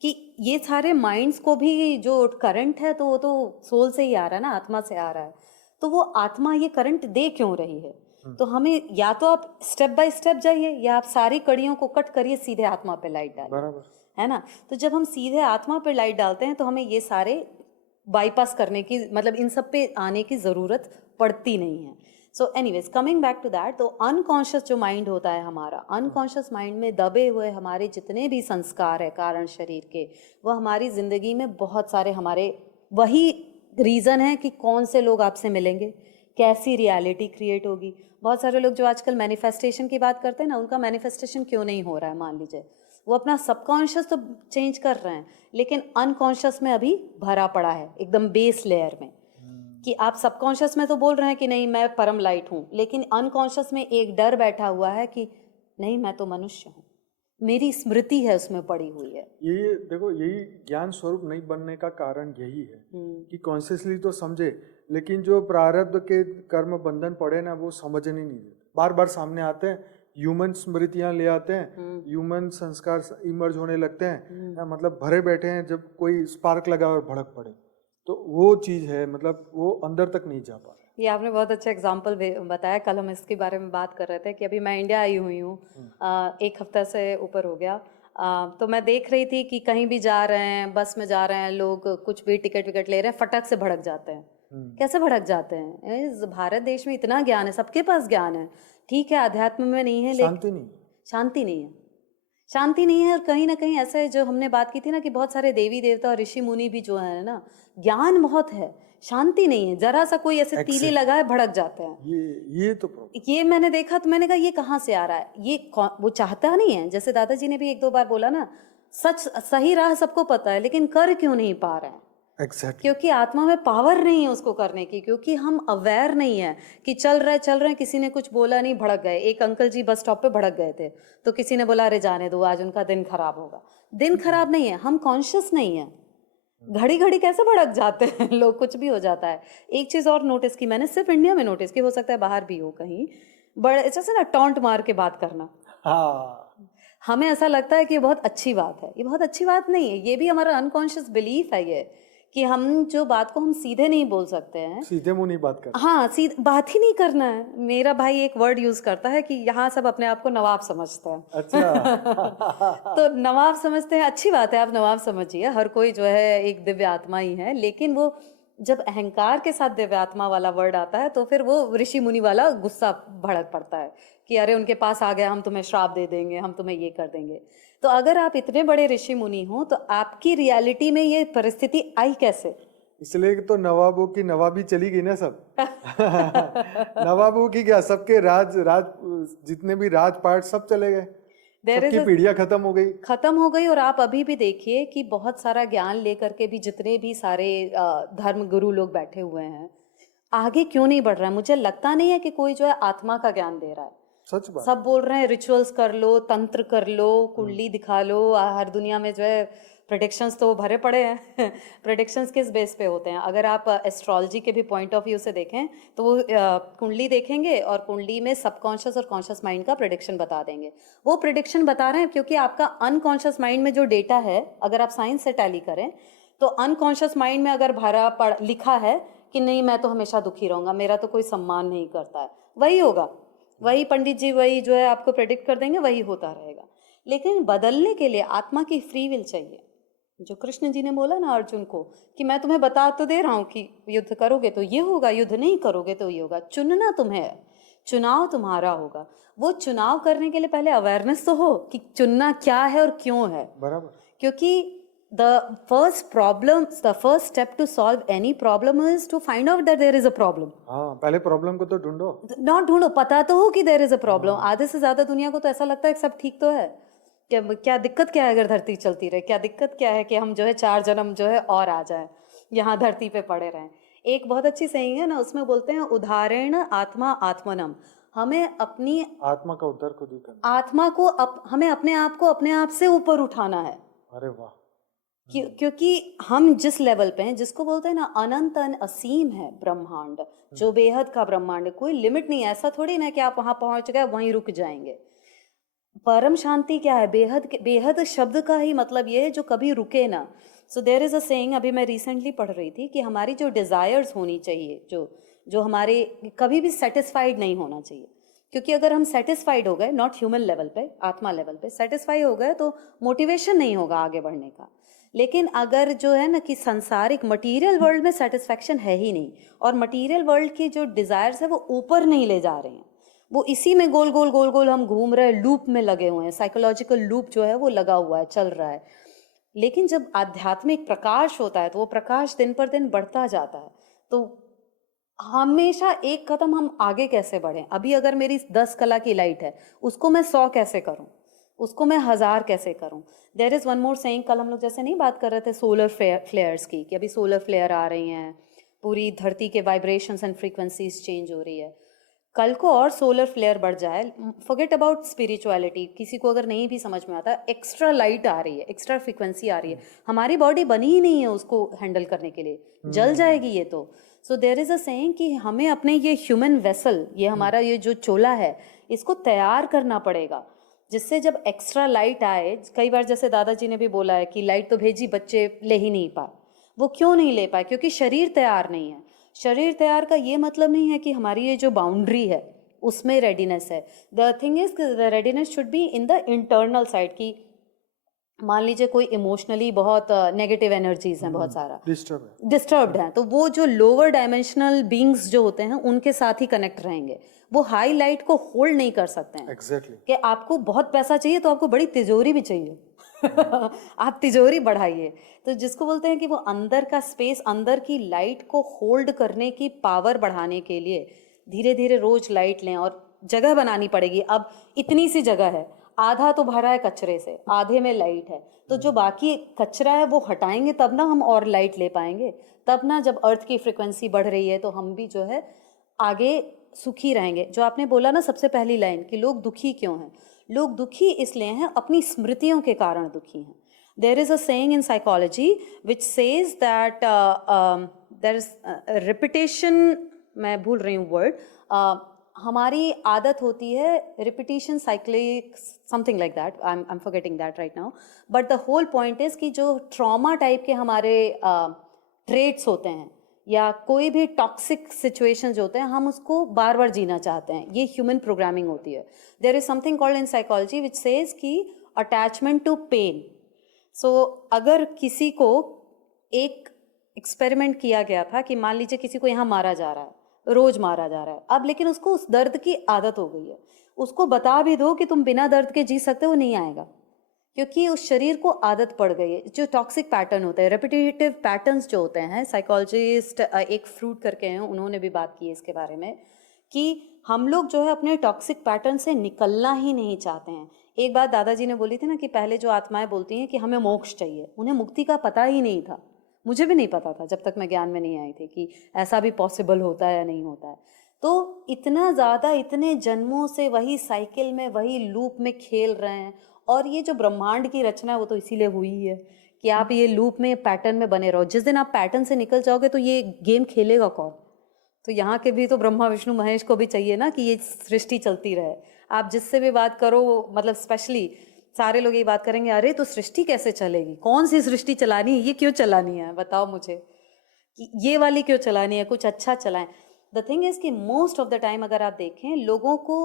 कि ये सारे माइंड्स को भी जो करंट है तो वो तो सोल से ही आ रहा है ना, आत्मा से आ रहा है। तो वो आत्मा ये करंट दे क्यों रही है? तो हमें या तो आप स्टेप बाय स्टेप जाइए या आप सारी कड़ियों को कट करिए, सीधे आत्मा पे लाइट डालिए, बराबर है ना। तो जब हम सीधे आत्मा पे लाइट डालते हैं तो हमें ये सारे बाईपास करने की, मतलब इन सब पे आने की ज़रूरत पड़ती नहीं है। So anyways, coming back to that, तो अनकॉन्शियस जो माइंड होता है हमारा, अनकॉन्शियस माइंड में दबे हुए हमारे जितने भी संस्कार है कारण शरीर के, वो हमारी ज़िंदगी में बहुत सारे हमारे वही रीज़न है कि कौन से लोग आपसे मिलेंगे, कैसी रियलिटी क्रिएट होगी। बहुत सारे लोग जो आजकल मैनिफेस्टेशन की बात करते हैं ना, उनका मैनिफेस्टेशन क्यों नहीं हो रहा है? मान लीजिए वो अपना सबकॉन्शियस तो चेंज कर रहे हैं, लेकिन अनकॉन्शियस में अभी भरा पड़ा है एकदम बेस लेयर में, कि आप सबकॉन्शियस में तो बोल रहे हैं कि नहीं मैं परम लाइट हूँ, लेकिन अनकॉन्शियस में एक डर बैठा हुआ है कि नहीं मैं तो मनुष्य हूँ, मेरी स्मृति है उसमें पड़ी हुई है। ये देखो, यही ज्ञान स्वरूप नहीं बनने का कारण यही है कि कॉन्शियसली तो समझे, लेकिन जो प्रारब्ध के कर्म बंधन पड़े ना, वो समझने नहीं देते। बार बार सामने आते हैं, ह्यूमन स्मृतियां ले आते हैं, ह्यूमन संस्कार इमर्ज होने लगते हैं, मतलब भरे बैठे हैं। जब कोई स्पार्क लगा और भड़क पड़े तो वो चीज़ है, मतलब वो अंदर तक नहीं जा पा रहा। ये आपने बहुत अच्छा एग्जाम्पल बताया। कल हम इसके बारे में बात कर रहे थे कि अभी मैं इंडिया आई हुई हूँ, एक हफ्ता से ऊपर हो गया। तो मैं देख रही थी कि कहीं भी जा रहे हैं, बस में जा रहे हैं लोग, कुछ भी टिकट विकट ले रहे हैं, फटक से भड़क जाते हैं। कैसे भड़क जाते हैं? इस भारत देश में इतना ज्ञान है, सबके पास ज्ञान है, ठीक है, अध्यात्म में नहीं है, लेकिन शांति नहीं है, शांति नहीं है। और कहीं ना कहीं ऐसा है, जो हमने बात की थी ना, कि बहुत सारे देवी देवता और ऋषि मुनि भी जो है ना, ज्ञान बहुत है, शांति नहीं है। जरा सा कोई ऐसे तीली लगाए भड़क जाते हैं। ये तो ये मैंने देखा, तो मैंने कहा ये कहाँ से आ रहा है? ये वो चाहता नहीं है। जैसे दादाजी ने भी एक दो बार बोला ना, सच सही राह सबको पता है, लेकिन कर क्यों नहीं पा रहे हैं? क्योंकि आत्मा में पावर नहीं है उसको करने की, क्योंकि हम अवेयर नहीं है कि चल रहे किसी ने कुछ बोला नहीं, भड़क गए। एक अंकल जी बस स्टॉप पे भड़क गए थे, तो किसी ने बोला अरे जाने दो, आज उनका दिन खराब होगा। दिन खराब नहीं है, हम कॉन्शियस नहीं है। घड़ी घड़ी कैसे भड़क जाते हैं लोग, कुछ भी हो जाता है। एक चीज और नोटिस की मैंने, सिर्फ इंडिया में नोटिस की, हो सकता है बाहर भी हो कहीं, बड़े जैसे ना टॉन्ट मार के बात करना। हमें ऐसा लगता है कि ये बहुत अच्छी बात है। ये बहुत अच्छी बात नहीं है, ये भी हमारा अनकॉन्शियस बिलीफ है ये, कि हम जो बात को हम सीधे नहीं बोल सकते हैं, सीधे मुंह नहीं बात करते। हाँ, सीधे बात ही नहीं करना है। मेरा भाई एक वर्ड यूज करता है कि यहाँ सब अपने आप को नवाब समझते हैं। अच्छा तो नवाब समझते हैं, अच्छी बात है, आप नवाब समझिए, हर कोई जो है एक दिव्य आत्मा ही है। लेकिन वो जब अहंकार के साथ दिव्य आत्मा वाला वर्ड आता है, तो फिर वो ऋषि मुनि वाला गुस्सा भड़क पड़ता है कि अरे उनके पास आ गया, हम तुम्हें श्राप दे देंगे, हम तुम्हें ये कर देंगे। तो अगर आप इतने बड़े ऋषि मुनि हो, तो आपकी रियलिटी में ये परिस्थिति आई कैसे? इसलिए तो नवाबों की नवाबी चली गई ना सब नवाबों की क्या, सबके राज जितने भी राजपाट सब चले गए, सबकी पीढ़ियां खत्म हो गई। और आप अभी भी देखिए कि बहुत सारा ज्ञान लेकर के भी जितने भी सारे धर्म गुरु लोग बैठे हुए हैं, आगे क्यों नहीं बढ़ रहा है? मुझे लगता नहीं है कि कोई जो है आत्मा का ज्ञान दे रहा है। सच बात। सब बोल रहे हैं रिचुअल्स कर लो, तंत्र कर लो, कुंडली दिखा लो। हर दुनिया में जो है प्रेडिक्शंस तो भरे पड़े हैं प्रेडिक्शंस किस बेस पे होते हैं? अगर आप एस्ट्रोलॉजी के भी पॉइंट ऑफ व्यू से देखें तो वो कुंडली देखेंगे और कुंडली में सबकॉन्शियस और कॉन्शियस माइंड का प्रेडिक्शन बता देंगे। वो प्रेडिक्शन बता रहे हैं क्योंकि आपका अनकॉन्शियस माइंड में जो डेटा है, अगर आप साइंस से टैली करें तो अनकॉन्शियस माइंड में अगर लिखा है कि नहीं मैं तो हमेशा दुखी रहूंगा, मेरा तो कोई सम्मान नहीं करता है, वही होगा, वही पंडित जी वही जो है आपको प्रेडिक्ट कर देंगे, वही होता रहेगा। लेकिन बदलने के लिए आत्मा की फ्री विल चाहिए। जो कृष्ण जी ने बोला ना अर्जुन को कि मैं तुम्हें बता तो दे रहा हूँ कि युद्ध करोगे तो ये होगा, युद्ध नहीं करोगे तो ये होगा। चुनना तुम्हें है, चुनाव तुम्हारा होगा। वो चुनाव करने के लिए पहले अवेयरनेस तो हो कि चुनना क्या है और क्यों है। बराबर। क्योंकि the first step to solve any problem is to find out that there is a problem. हाँ, पहले प्रॉब्लम को तो ढूंढो। नॉट ढूंढो, पता तो हो कि there is a problem। आधे से ज्यादा दुनिया को तो ऐसा लगता है कि सब ठीक तो है, क्या दिक्कत क्या है अगर धरती चलती रहे, क्या दिक्कत क्या है कि हम जो है 4 जन्म जो है और आ जाए यहाँ धरती पे पड़े रहें। एक बहुत अच्छी saying है ना, उसमें बोलते हैं उदाहरण आत्मा आत्मनम। हमें अपनी आत्मा का उद्धार खुद ही करना। आत्मा को हमें अपने आप को अपने आप से ऊपर उठाना है। अरे वाह। क्योंकि हम जिस लेवल पे हैं, जिसको बोलते हैं ना अनंत असीम है ब्रह्मांड, जो बेहद का ब्रह्मांड है, कोई लिमिट नहीं है। ऐसा थोड़ी ना कि आप वहां पहुंच गए वहीं रुक जाएंगे। परम शांति क्या है? बेहद शब्द का ही मतलब ये है जो कभी रुके ना। So there is a saying, अभी मैं रिसेंटली पढ़ रही थी कि हमारी जो डिजायर्स होनी चाहिए, जो हमारे कभी भी सेटिस्फाइड नहीं होना चाहिए। क्योंकि अगर हम सेटिस्फाइड हो गए, नॉट ह्यूमन लेवल पे, आत्मा लेवल पे सेटिस्फाई हो गए तो मोटिवेशन नहीं होगा आगे बढ़ने का। लेकिन अगर जो है ना कि सांसारिक मटेरियल वर्ल्ड में सेटिस्फैक्शन है ही नहीं, और मटेरियल वर्ल्ड की जो डिजायर्स है वो ऊपर नहीं ले जा रहे हैं, वो इसी में गोल गोल गोल गोल हम घूम रहे हैं, लूप में लगे हुए हैं, साइकोलॉजिकल लूप जो है वो लगा हुआ है, चल रहा है। लेकिन जब आध्यात्मिक प्रकाश होता है तो वो प्रकाश दिन पर दिन बढ़ता जाता है। तो हमेशा एक कदम हम आगे कैसे बढ़ें। अभी अगर मेरी 10 कला की लाइट है, उसको मैं 100 कैसे करूं, उसको मैं 1000 कैसे करूं। There is one more saying, कल हम लोग जैसे नहीं बात कर रहे थे सोलर फ्लेयर्स की, कि अभी सोलर फ्लेयर आ रही हैं, पूरी धरती के वाइब्रेशंस एंड फ्रीक्वेंसीज चेंज हो रही है। कल को और सोलर फ्लेयर बढ़ जाए, फॉरगेट अबाउट स्पिरिचुअलिटी, किसी को अगर नहीं भी समझ में आता, एक्स्ट्रा लाइट आ रही है, एक्स्ट्रा फ्रीक्वेंसी आ रही है, हमारी बॉडी बनी ही नहीं है उसको हैंडल करने के लिए, जल जाएगी ये तो। So there is a saying कि हमें अपने ये ह्यूमन वेसल, ये हमारा ये जो चोला है, इसको तैयार करना पड़ेगा, जिससे जब एक्स्ट्रा लाइट आए। कई बार जैसे दादाजी ने भी बोला है कि लाइट तो भेजी, बच्चे ले ही नहीं पाए। वो क्यों नहीं ले पाए? क्योंकि शरीर तैयार नहीं है। शरीर तैयार का ये मतलब नहीं है कि हमारी ये जो बाउंड्री है उसमें रेडीनेस है। The thing is the readiness should be in the internal side. की मान लीजिए कोई इमोशनली बहुत नेगेटिव एनर्जीज हैं, बहुत सारा डिस्टर्ब्ड हैं, तो वो जो लोअर डायमेंशनल बीइंग्स जो होते हैं उनके साथ ही कनेक्ट रहेंगे। वो हाई लाइट को होल्ड नहीं कर सकते हैं। Exactly. कि आपको बहुत पैसा चाहिए तो आपको बड़ी तिजोरी भी चाहिए आप तिजोरी बढ़ाइए। तो जिसको बोलते हैं कि वो अंदर का स्पेस, अंदर की लाइट को होल्ड करने की पावर बढ़ाने के लिए धीरे धीरे रोज लाइट लें, और जगह बनानी पड़ेगी। अब इतनी सी जगह है, आधा तो भरा है कचरे से, आधे में लाइट है, तो जो बाकी कचरा है वो हटाएंगे तब ना हम और लाइट ले पाएंगे। तब ना जब अर्थ की फ्रिक्वेंसी बढ़ रही है तो हम भी जो है आगे सुखी रहेंगे। जो आपने बोला ना सबसे पहली लाइन कि लोग दुखी क्यों हैं, लोग दुखी इसलिए हैं अपनी स्मृतियों के कारण दुखी हैं। There is a saying in psychology which says that there is repetition, मैं भूल रही हूँ वर्ड, हमारी आदत होती है repetition, cyclic, something like that, I am forgetting that right now, but the whole point is कि जो ट्रॉमा टाइप के हमारे ट्रेट्स होते हैं या कोई भी टॉक्सिक सिचुएशन जो होते हैं, हम उसको बार बार जीना चाहते हैं। ये ह्यूमन प्रोग्रामिंग होती है। There is something called in psychology which says कि अटैचमेंट टू पेन। सो अगर किसी को एक एक्सपेरिमेंट किया गया था कि मान लीजिए किसी को यहाँ मारा जा रहा है, रोज मारा जा रहा है, अब लेकिन उसको उस दर्द की आदत हो गई है, उसको बता भी दो कि तुम बिना दर्द के जी सकते हो, नहीं आएगा, क्योंकि उस शरीर को आदत पड़ गई है। जो टॉक्सिक पैटर्न होते हैं, रेपिटेटिव पैटर्न्स जो होते हैं, साइकोलॉजिस्ट एक फ्रूट करके हैं, उन्होंने भी बात की है इसके बारे में, कि हम लोग जो है अपने टॉक्सिक पैटर्न से निकलना ही नहीं चाहते हैं। एक बात दादाजी ने बोली थी ना कि पहले जो आत्माएं बोलती हैं कि हमें मोक्ष चाहिए, उन्हें मुक्ति का पता ही नहीं था। मुझे भी नहीं पता था जब तक मैं ज्ञान में नहीं आई थी कि ऐसा भी पॉसिबल होता है या नहीं होता है। तो इतना ज़्यादा, इतने जन्मों से वही साइकिल में, वही लूप में खेल रहे हैं। और ये जो ब्रह्मांड की रचना है वो तो इसीलिए हुई ही है कि आप ये लूप में, पैटर्न में बने रहो। जिस दिन आप पैटर्न से निकल जाओगे तो ये गेम खेलेगा कौन? तो यहाँ के भी तो ब्रह्मा विष्णु महेश को भी चाहिए ना कि ये सृष्टि चलती रहे। आप जिससे भी बात करो, मतलब स्पेशली सारे लोग ये बात करेंगे, अरे तो सृष्टि कैसे चलेगी, कौन सी सृष्टि चलानी है, ये क्यों चलानी है, बताओ मुझे, कि ये वाली क्यों चलानी है, कुछ अच्छा चलाएं। द थिंग इज कि मोस्ट ऑफ द टाइम अगर आप देखें, लोगों को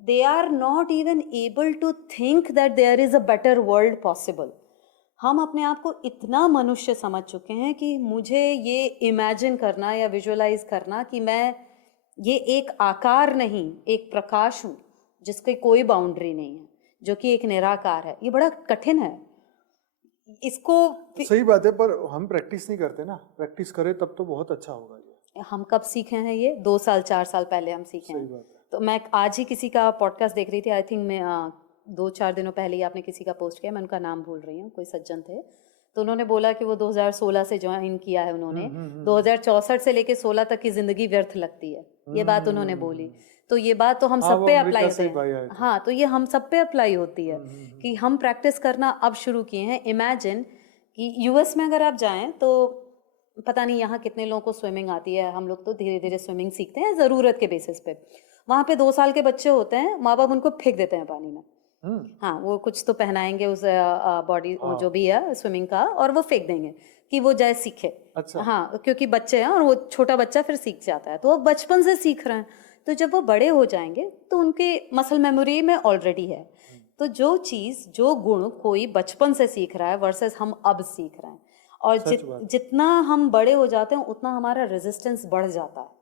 they are not even able to think that there is a better world possible. हम अपने आप को इतना मनुष्य समझ चुके हैं कि मुझे ये इमेजिन करना या विजुअलाइज करना कि मैं ये एक आकार नहीं, एक प्रकाश हूँ जिसकी कोई बाउंड्री नहीं है, जो कि एक निराकार है। ये बड़ा कठिन है इसको। सही बात है, पर हम प्रैक्टिस नहीं करते ना। प्रैक्टिस करें तब तो बहुत अच्छा होगा ये। हम कब सीखे हैं? ये 2 साल 4 साल पहले हम सीखे सही हैं। बात है। तो मैं आज ही किसी का पॉडकास्ट देख रही थी, आई थिंक मैं 2-4 दिनों पहले ही आपने किसी का पोस्ट किया, मैं उनका नाम भूल रही हूँ, कोई सज्जन थे, तो उन्होंने बोला कि वो 2016 से ज्वाइन किया है उन्होंने, 2064 से लेके 16 तक की जिंदगी व्यर्थ लगती है, ये बात उन्होंने बोली। तो ये बात तो हम हाँ, सब वो पे अमेरिका अप्लाई से होती भाई है। आए थे। हाँ, तो ये हम सब पे अप्लाई होती है कि हम प्रैक्टिस करना अब शुरू किए हैं। इमेजिन कि यूएस में अगर आप जाएं तो पता नहीं यहाँ कितने लोगों को स्विमिंग आती है। हम लोग तो धीरे धीरे स्विमिंग सीखते हैं ज़रूरत के बेसिस पे। वहाँ पे 2 साल के बच्चे होते हैं, माँ बाप उनको फेंक देते हैं पानी में। हाँ, वो कुछ तो पहनाएंगे उस बॉडी जो भी है स्विमिंग का, और वो फेंक देंगे कि वो जाए सीखे। अच्छा। हाँ, क्योंकि बच्चे हैं और वो छोटा बच्चा फिर सीख जाता है, तो वो बचपन से सीख रहे हैं। तो जब वो बड़े हो जाएंगे तो उनके मसल मेमोरी में ऑलरेडी है। तो जो चीज़, जो गुण कोई बचपन से सीख रहा है वर्सेस हम अब सीख रहे हैं, और जितना हम बड़े हो जाते हैं उतना हमारा रेजिस्टेंस बढ़ जाता है।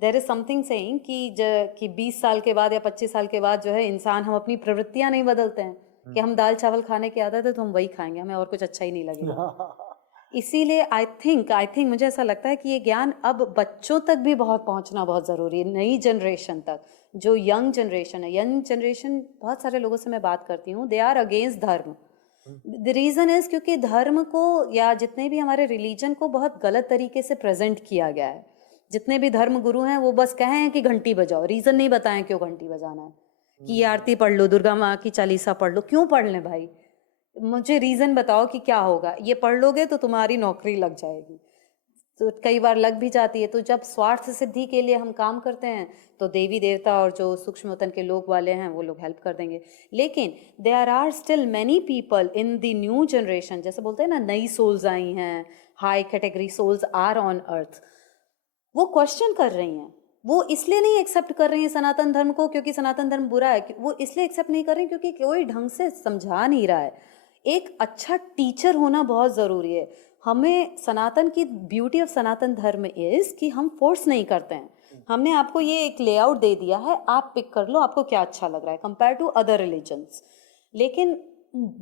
देयर इज समथिंग सेइंग कि 20 साल के बाद या 25 साल के बाद जो है इंसान, हम अपनी प्रवृत्तियां नहीं बदलते हैं कि हम दाल चावल खाने की आदत है तो हम वही खाएंगे, हमें और कुछ अच्छा ही नहीं लगेगा। इसीलिए आई थिंक मुझे ऐसा लगता है कि ये ज्ञान अब बच्चों तक भी बहुत पहुंचना बहुत ज़रूरी है, नई जनरेशन तक, जो यंग जनरेशन है। यंग जनरेशन, बहुत सारे लोगों से मैं बात करती हूँ, दे आर अगेंस्ट धर्म। द रीज़न इज़ क्योंकि धर्म को या जितने भी हमारे रिलीजन को बहुत गलत तरीके से प्रेजेंट किया गया है। जितने भी धर्म गुरु हैं वो बस कहें हैं कि घंटी बजाओ, रीज़न नहीं बताएं क्यों घंटी बजाना है, कि ये आरती पढ़ लो, दुर्गा माँ की चालीसा पढ़ लो। क्यों पढ़ लें भाई? मुझे रीज़न बताओ कि क्या होगा। ये पढ़ लोगे तो तुम्हारी नौकरी लग जाएगी, तो कई बार लग भी जाती है। तो जब स्वार्थ सिद्धि के लिए हम काम करते हैं तो देवी देवता और जो सूक्ष्मतन के लोग वाले हैं वो लोग हेल्प कर देंगे। लेकिन there are still many people in the new generation, जैसे बोलते हैं ना, नई सोल्स आई हैं, high category souls are on earth, वो क्वेश्चन कर रही हैं। वो इसलिए नहीं एक्सेप्ट कर रही हैं सनातन धर्म को क्योंकि सनातन धर्म बुरा है, वो इसलिए एक्सेप्ट नहीं कर रही क्योंकि कोई ढंग से समझा नहीं रहा है। एक अच्छा टीचर होना बहुत ज़रूरी है। हमें सनातन की ब्यूटी ऑफ सनातन धर्म इज़ कि हम फोर्स नहीं करते हैं। हमने आपको ये एक लेआउट दे दिया है, आप पिक कर लो आपको क्या अच्छा लग रहा है कंपेयर टू अदर रिलीजन्स। लेकिन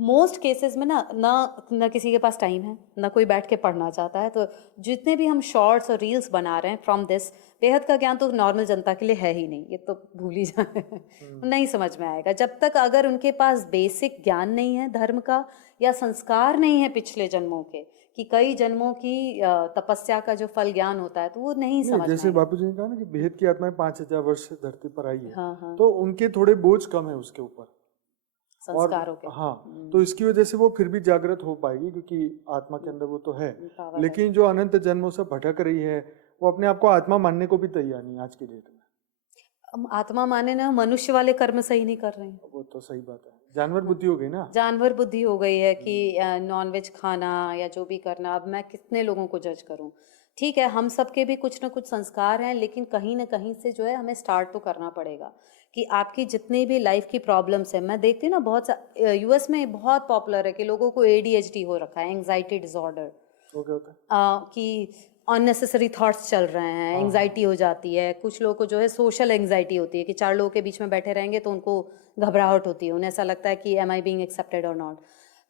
मोस्ट केसेस में ना किसी के पास टाइम है, ना कोई बैठ के पढ़ना चाहता है। तो जितने भी हम शॉर्ट्स और रील्स बना रहे हैं फ्रॉम दिस, बेहद का ज्ञान तो नॉर्मल जनता के लिए है ही नहीं, ये तो भूल ही जाए। नहीं समझ में आएगा जब तक अगर उनके पास बेसिक ज्ञान नहीं है धर्म का, या संस्कार नहीं है पिछले जन्मों के, कि कई जन्मों की तपस्या का जो फल ज्ञान होता है, तो वो नहीं समझ जैसे में बापू जी ने कहा ना कि बेहद की आत्माएं 5000 वर्ष से धरती पर आई है। हाँ। तो उनके थोड़े बोझ कम है उसके ऊपर, संस्कारों के। हाँ, तो इसकी वजह से वो फिर भी जागृत हो पाएगी क्योंकि आत्मा के अंदर वो तो है। लेकिन जो अनंत जन्मों से भटक रही है वो अपने आप को आत्मा मानने को भी तैयार नहीं आज की डेट में। आत्मा माने ना, मनुष्य वाले कर्म सही नहीं कर रहे हैं। वो तो सही बात है, जानवर बुद्धि हो गई ना। जानवर बुद्धि हो गई है कि नॉनवेज खाना या जो भी करना। अब मैं कितने लोगों को जज करूं? ठीक है, हम सबके भी कुछ ना कुछ संस्कार हैं, लेकिन कहीं ना कहीं से जो है हमें स्टार्ट तो करना पड़ेगा कि आपकी जितनी भी लाइफ की प्रॉब्लम्स है। मैं देखती हूँ ना, बहुत यूएस में बहुत पॉपुलर है कि लोगों को ADHD हो रखा है, एंग्जाइटी डिसऑर्डर, कि अननेसेसरी थॉट्स चल रहे हैं, एंग्जाइटी हो जाती है। कुछ लोगों को जो है सोशल एंग्जाइटी होती है कि 4 लोगों के बीच में बैठे रहेंगे तो उनको घबराहट होती है, उन्हें ऐसा लगता है कि एम आई बीइंग एक्सेप्टेड और नॉट।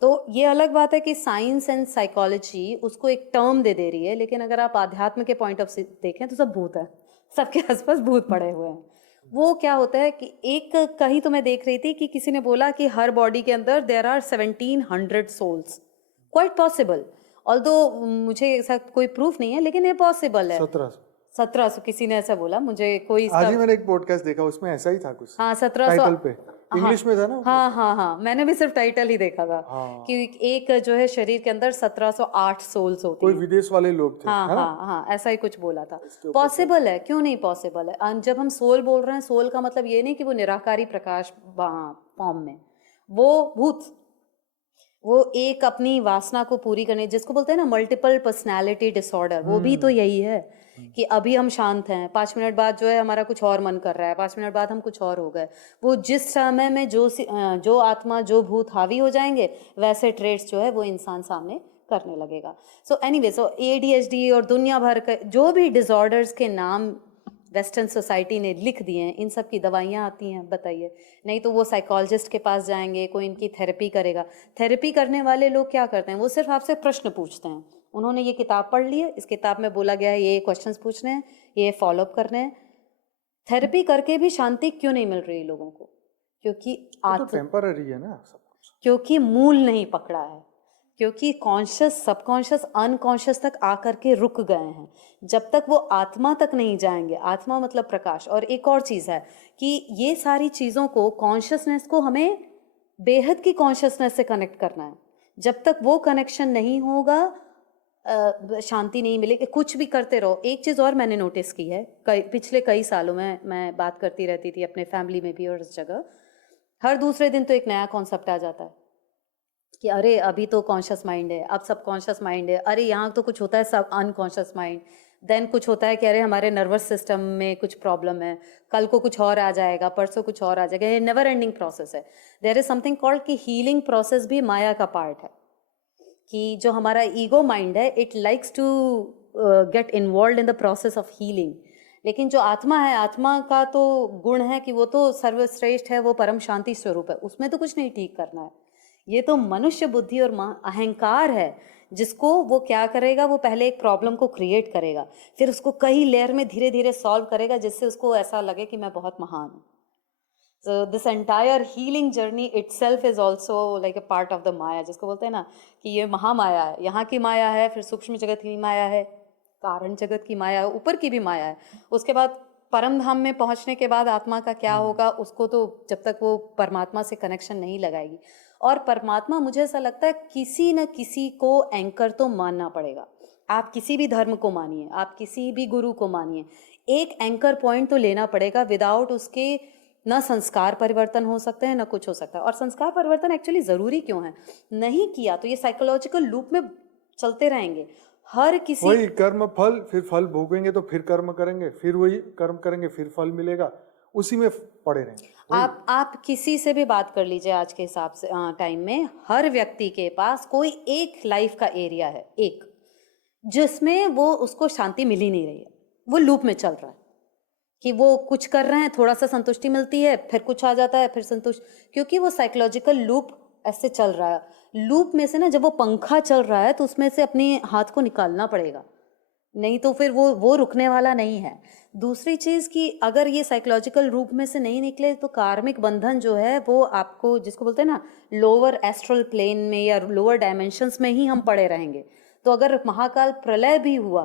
तो ये अलग बात है कि साइंस एंड साइकोलॉजी उसको एक टर्म दे रही है, लेकिन अगर आप आध्यात्म के पॉइंट ऑफ देखें तो सब भूत है, सबके आसपास भूत पड़े हुए हैं। वो क्या होता है कि एक कहीं तो मैं देख रही थी कि किसी ने बोला कि हर बॉडी के अंदर there are 1700 souls. Quite possible, although मुझे ऐसा कोई प्रूफ नहीं है, लेकिन ये पॉसिबल है। 1700 किसी ने ऐसा बोला, मुझे कोई आज ही मैंने एक पॉडकास्ट देखा, उसमें ऐसा ही था कुछ। हाँ, 1700 टाइटल पे इंग्लिश में था ना। हाँ, मैंने भी सिर्फ टाइटल ही देखा था। कि एक जो है शरीर के अंदर 1708 सोल्स होती कोई विदेश वाले लोग थे। हाँ, ऐसा ही कुछ बोला था। पॉसिबल है, क्यों नहीं पॉसिबल है। जब हम सोल बोल रहे हैं, सोल का मतलब ये नहीं कि वो निराकारी प्रकाश फॉर्म में, वो भूत, वो एक अपनी वासना को पूरी करने, जिसको बोलते हैं ना मल्टीपल पर्सनालिटी डिसऑर्डर, वो भी तो यही है कि अभी हम शांत हैं, 5 मिनट बाद जो है हमारा कुछ और मन कर रहा है, 5 मिनट बाद हम कुछ और हो गए। वो जिस समय में जो आत्मा, जो भूत हावी हो जाएंगे, वैसे ट्रेड्स जो है वो इंसान सामने करने लगेगा। सो एनीवे, ADHD और दुनिया भर के जो भी डिसऑर्डर्स के नाम वेस्टर्न सोसाइटी ने लिख दिए हैं, इन सब की दवाइयाँ आती हैं, बताइए। नहीं तो वो साइकोलॉजिस्ट के पास जाएंगे, कोई इनकी थेरेपी करेगा। थेरेपी करने वाले लोग क्या करते हैं, वो सिर्फ आपसे प्रश्न पूछते हैं। उन्होंने ये किताब पढ़ ली है, इस किताब में बोला गया है ये क्वेश्चंस पूछने हैं, ये फॉलोअप करने हैं। थेरेपी करके भी शांति क्यों नहीं मिल रही लोगों को? क्योंकि तो टेम्पररी है ना सब कुछ। क्योंकि मूल नहीं पकड़ा है, क्योंकि कॉन्शियस, सबकॉन्शियस, अनकॉन्शियस तक आकर के रुक गए हैं। जब तक वो आत्मा तक नहीं जाएंगे, आत्मा मतलब प्रकाश। और एक और चीज़ है कि ये सारी चीज़ों को, कॉन्शियसनेस को हमें बेहद की कॉन्शियसनेस से कनेक्ट करना है। जब तक वो कनेक्शन नहीं होगा शांति नहीं मिलेगी। कुछ भी करते रहो। एक चीज़ और मैंने नोटिस की है, पिछले कई सालों में मैं बात करती रहती थी अपने फैमिली में भी और इस जगह, हर दूसरे दिन तो एक नया कॉन्सेप्ट आ जाता है कि अरे अभी तो कॉन्शियस माइंड है, अब सब कॉन्शियस माइंड है, अरे यहाँ तो कुछ होता है सब अनकॉन्शियस माइंड, देन कुछ होता है कि अरे हमारे नर्वस सिस्टम में कुछ प्रॉब्लम है, कल को कुछ और आ जाएगा, परसों कुछ और आ जाएगा। ये नेवर एंडिंग प्रोसेस है। देयर इज समथिंग कॉल्ड कि हीलिंग प्रोसेस भी माया का पार्ट है, कि जो हमारा ईगो माइंड है it likes to get involve in the process of healing. लेकिन जो आत्मा है, आत्मा का तो गुण है कि वो तो सर्वश्रेष्ठ है, वो परम शांति स्वरूप है, उसमें तो कुछ नहीं ठीक करना है। ये तो मनुष्य बुद्धि और अहंकार है, जिसको वो क्या करेगा, वो पहले एक प्रॉब्लम को क्रिएट करेगा, फिर उसको कई लेयर में धीरे धीरे सॉल्व करेगा, जिससे उसको ऐसा लगे कि मैं बहुत महान हूँ। So this entire healing journey itself is also like a part of the Maya, जिसको बोलते हैं ना कि ये महामाया है, यहाँ की माया है, फिर सूक्ष्म जगत की माया है, कारण जगत की माया है, ऊपर की भी माया है। उसके बाद परम धाम में पहुँचने के बाद आत्मा का क्या होगा, उसको तो जब तक वो परमात्मा से कनेक्शन नहीं लगाएगी। और परमात्मा, मुझे ऐसा लगता है किसी न किसी को एंकर तो मानना पड़ेगा। आप किसी भी धर्म को मानिए, आप किसी भी गुरु को मानिए, एक एंकर पॉइंट तो लेना पड़ेगा। विदाउट उसके न संस्कार परिवर्तन हो सकते हैं, न कुछ हो सकता है। और संस्कार परिवर्तन एक्चुअली ज़रूरी क्यों है? नहीं किया तो ये साइकोलॉजिकल लूप में चलते रहेंगे। हर किसी वही कर्म फल, फिर फल भोगेंगे तो फिर कर्म करेंगे, फिर वही कर्म करेंगे, फिर फल मिलेगा, उसी में पड़े रहेंगे। आप किसी से भी बात कर लीजिए आज के हिसाब से टाइम में, हर व्यक्ति के पास कोई एक लाइफ का एरिया है, एक, जिसमें वो उसको शांति मिल ही नहीं रही है, वो लूप में चल रहा है कि वो कुछ कर रहे हैं, थोड़ा सा संतुष्टि मिलती है, फिर कुछ आ जाता है, फिर संतुष्ट, क्योंकि वो साइकोलॉजिकल लूप ऐसे चल रहा है। लूप में से ना जब वो पंखा चल रहा है तो उसमें से अपने हाथ को निकालना पड़ेगा, नहीं तो फिर वो रुकने वाला नहीं है। दूसरी चीज़ कि अगर ये साइकोलॉजिकल रूप में से नहीं निकले तो कार्मिक बंधन जो है वो आपको, जिसको बोलते हैं ना लोअर एस्ट्रल प्लेन में या लोअर डायमेंशंस में ही हम पड़े रहेंगे। तो अगर महाकाल प्रलय भी हुआ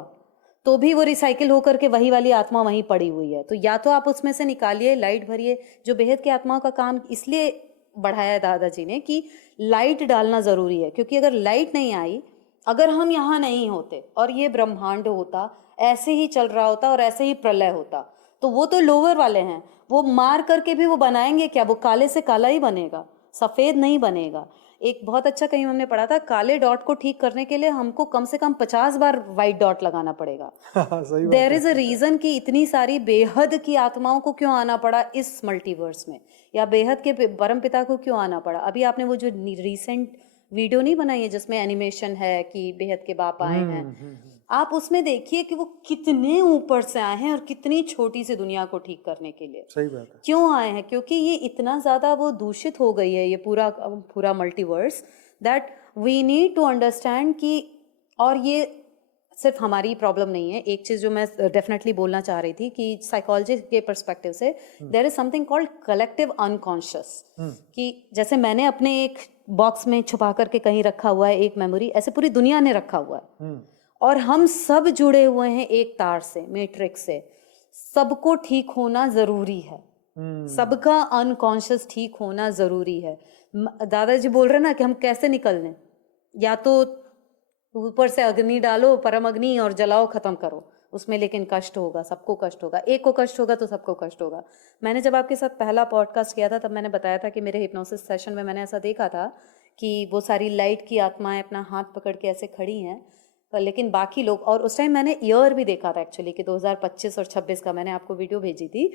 तो भी वो रिसाइकिल होकर के वही वाली आत्मा वहीं पड़ी हुई है। तो या तो आप उसमें से निकालिए, लाइट भरिए। जो बेहद की आत्माओं का काम इसलिए बढ़ाया है दादाजी ने कि लाइट डालना ज़रूरी है, क्योंकि अगर लाइट नहीं आई, अगर हम यहाँ नहीं होते और ये ब्रह्मांड होता, ऐसे ही चल रहा होता और ऐसे ही प्रलय होता, तो वो तो लोअर वाले हैं, वो मार करके भी वो बनाएंगे क्या? वो काले से काला ही बनेगा, सफ़ेद नहीं बनेगा। एक बहुत अच्छा कहीं हमने पढ़ा था, काले डॉट को ठीक करने के लिए हमको कम से कम 50 बार वाइट डॉट लगाना पड़ेगा। देयर इज अ रीजन कि इतनी सारी बेहद की आत्माओं को क्यों आना पड़ा इस मल्टीवर्स में, या बेहद के परम पिता को क्यों आना पड़ा। अभी आपने वो जो रिसेंट वीडियो नहीं बनाई है जिसमें एनिमेशन है कि बेहद के बाप आए हैं, आप उसमें देखिए कि वो कितने ऊपर से आए हैं और कितनी छोटी सी दुनिया को ठीक करने के लिए। सही बात है। क्यों आए हैं? क्योंकि ये इतना ज़्यादा वो दूषित हो गई है ये पूरा multiverse, that we need to understand कि, और ये सिर्फ हमारी प्रॉब्लम नहीं है। एक चीज़ जो मैं डेफिनेटली बोलना चाह रही थी कि साइकोलॉजी के पर्सपेक्टिव से there is something called collective unconscious, कि जैसे मैंने अपने एक बॉक्स में छुपा करके कहीं रखा हुआ है एक मेमोरी, ऐसे पूरी दुनिया ने रखा हुआ है, और हम सब जुड़े हुए हैं एक तार से, मैट्रिक्स से। सबको ठीक होना ज़रूरी है, सबका अनकॉन्शियस ठीक होना ज़रूरी है। दादाजी बोल रहे ना कि हम कैसे निकल लें, या तो ऊपर से अग्नि डालो, परम अग्नि, और जलाओ, ख़त्म करो उसमें, लेकिन कष्ट होगा, सबको कष्ट होगा। एक को कष्ट होगा तो सबको कष्ट होगा। मैंने जब आपके साथ पहला पॉडकास्ट किया था तब मैंने बताया था कि मेरे हिप्नोसिस सेशन में मैंने ऐसा देखा था कि वो सारी लाइट की आत्माएं अपना हाथ पकड़ के ऐसे खड़ी हैं, लेकिन बाकी लोग, और उस टाइम मैंने ईयर भी देखा था एक्चुअली कि 2025 और 26 का मैंने आपको वीडियो भेजी थी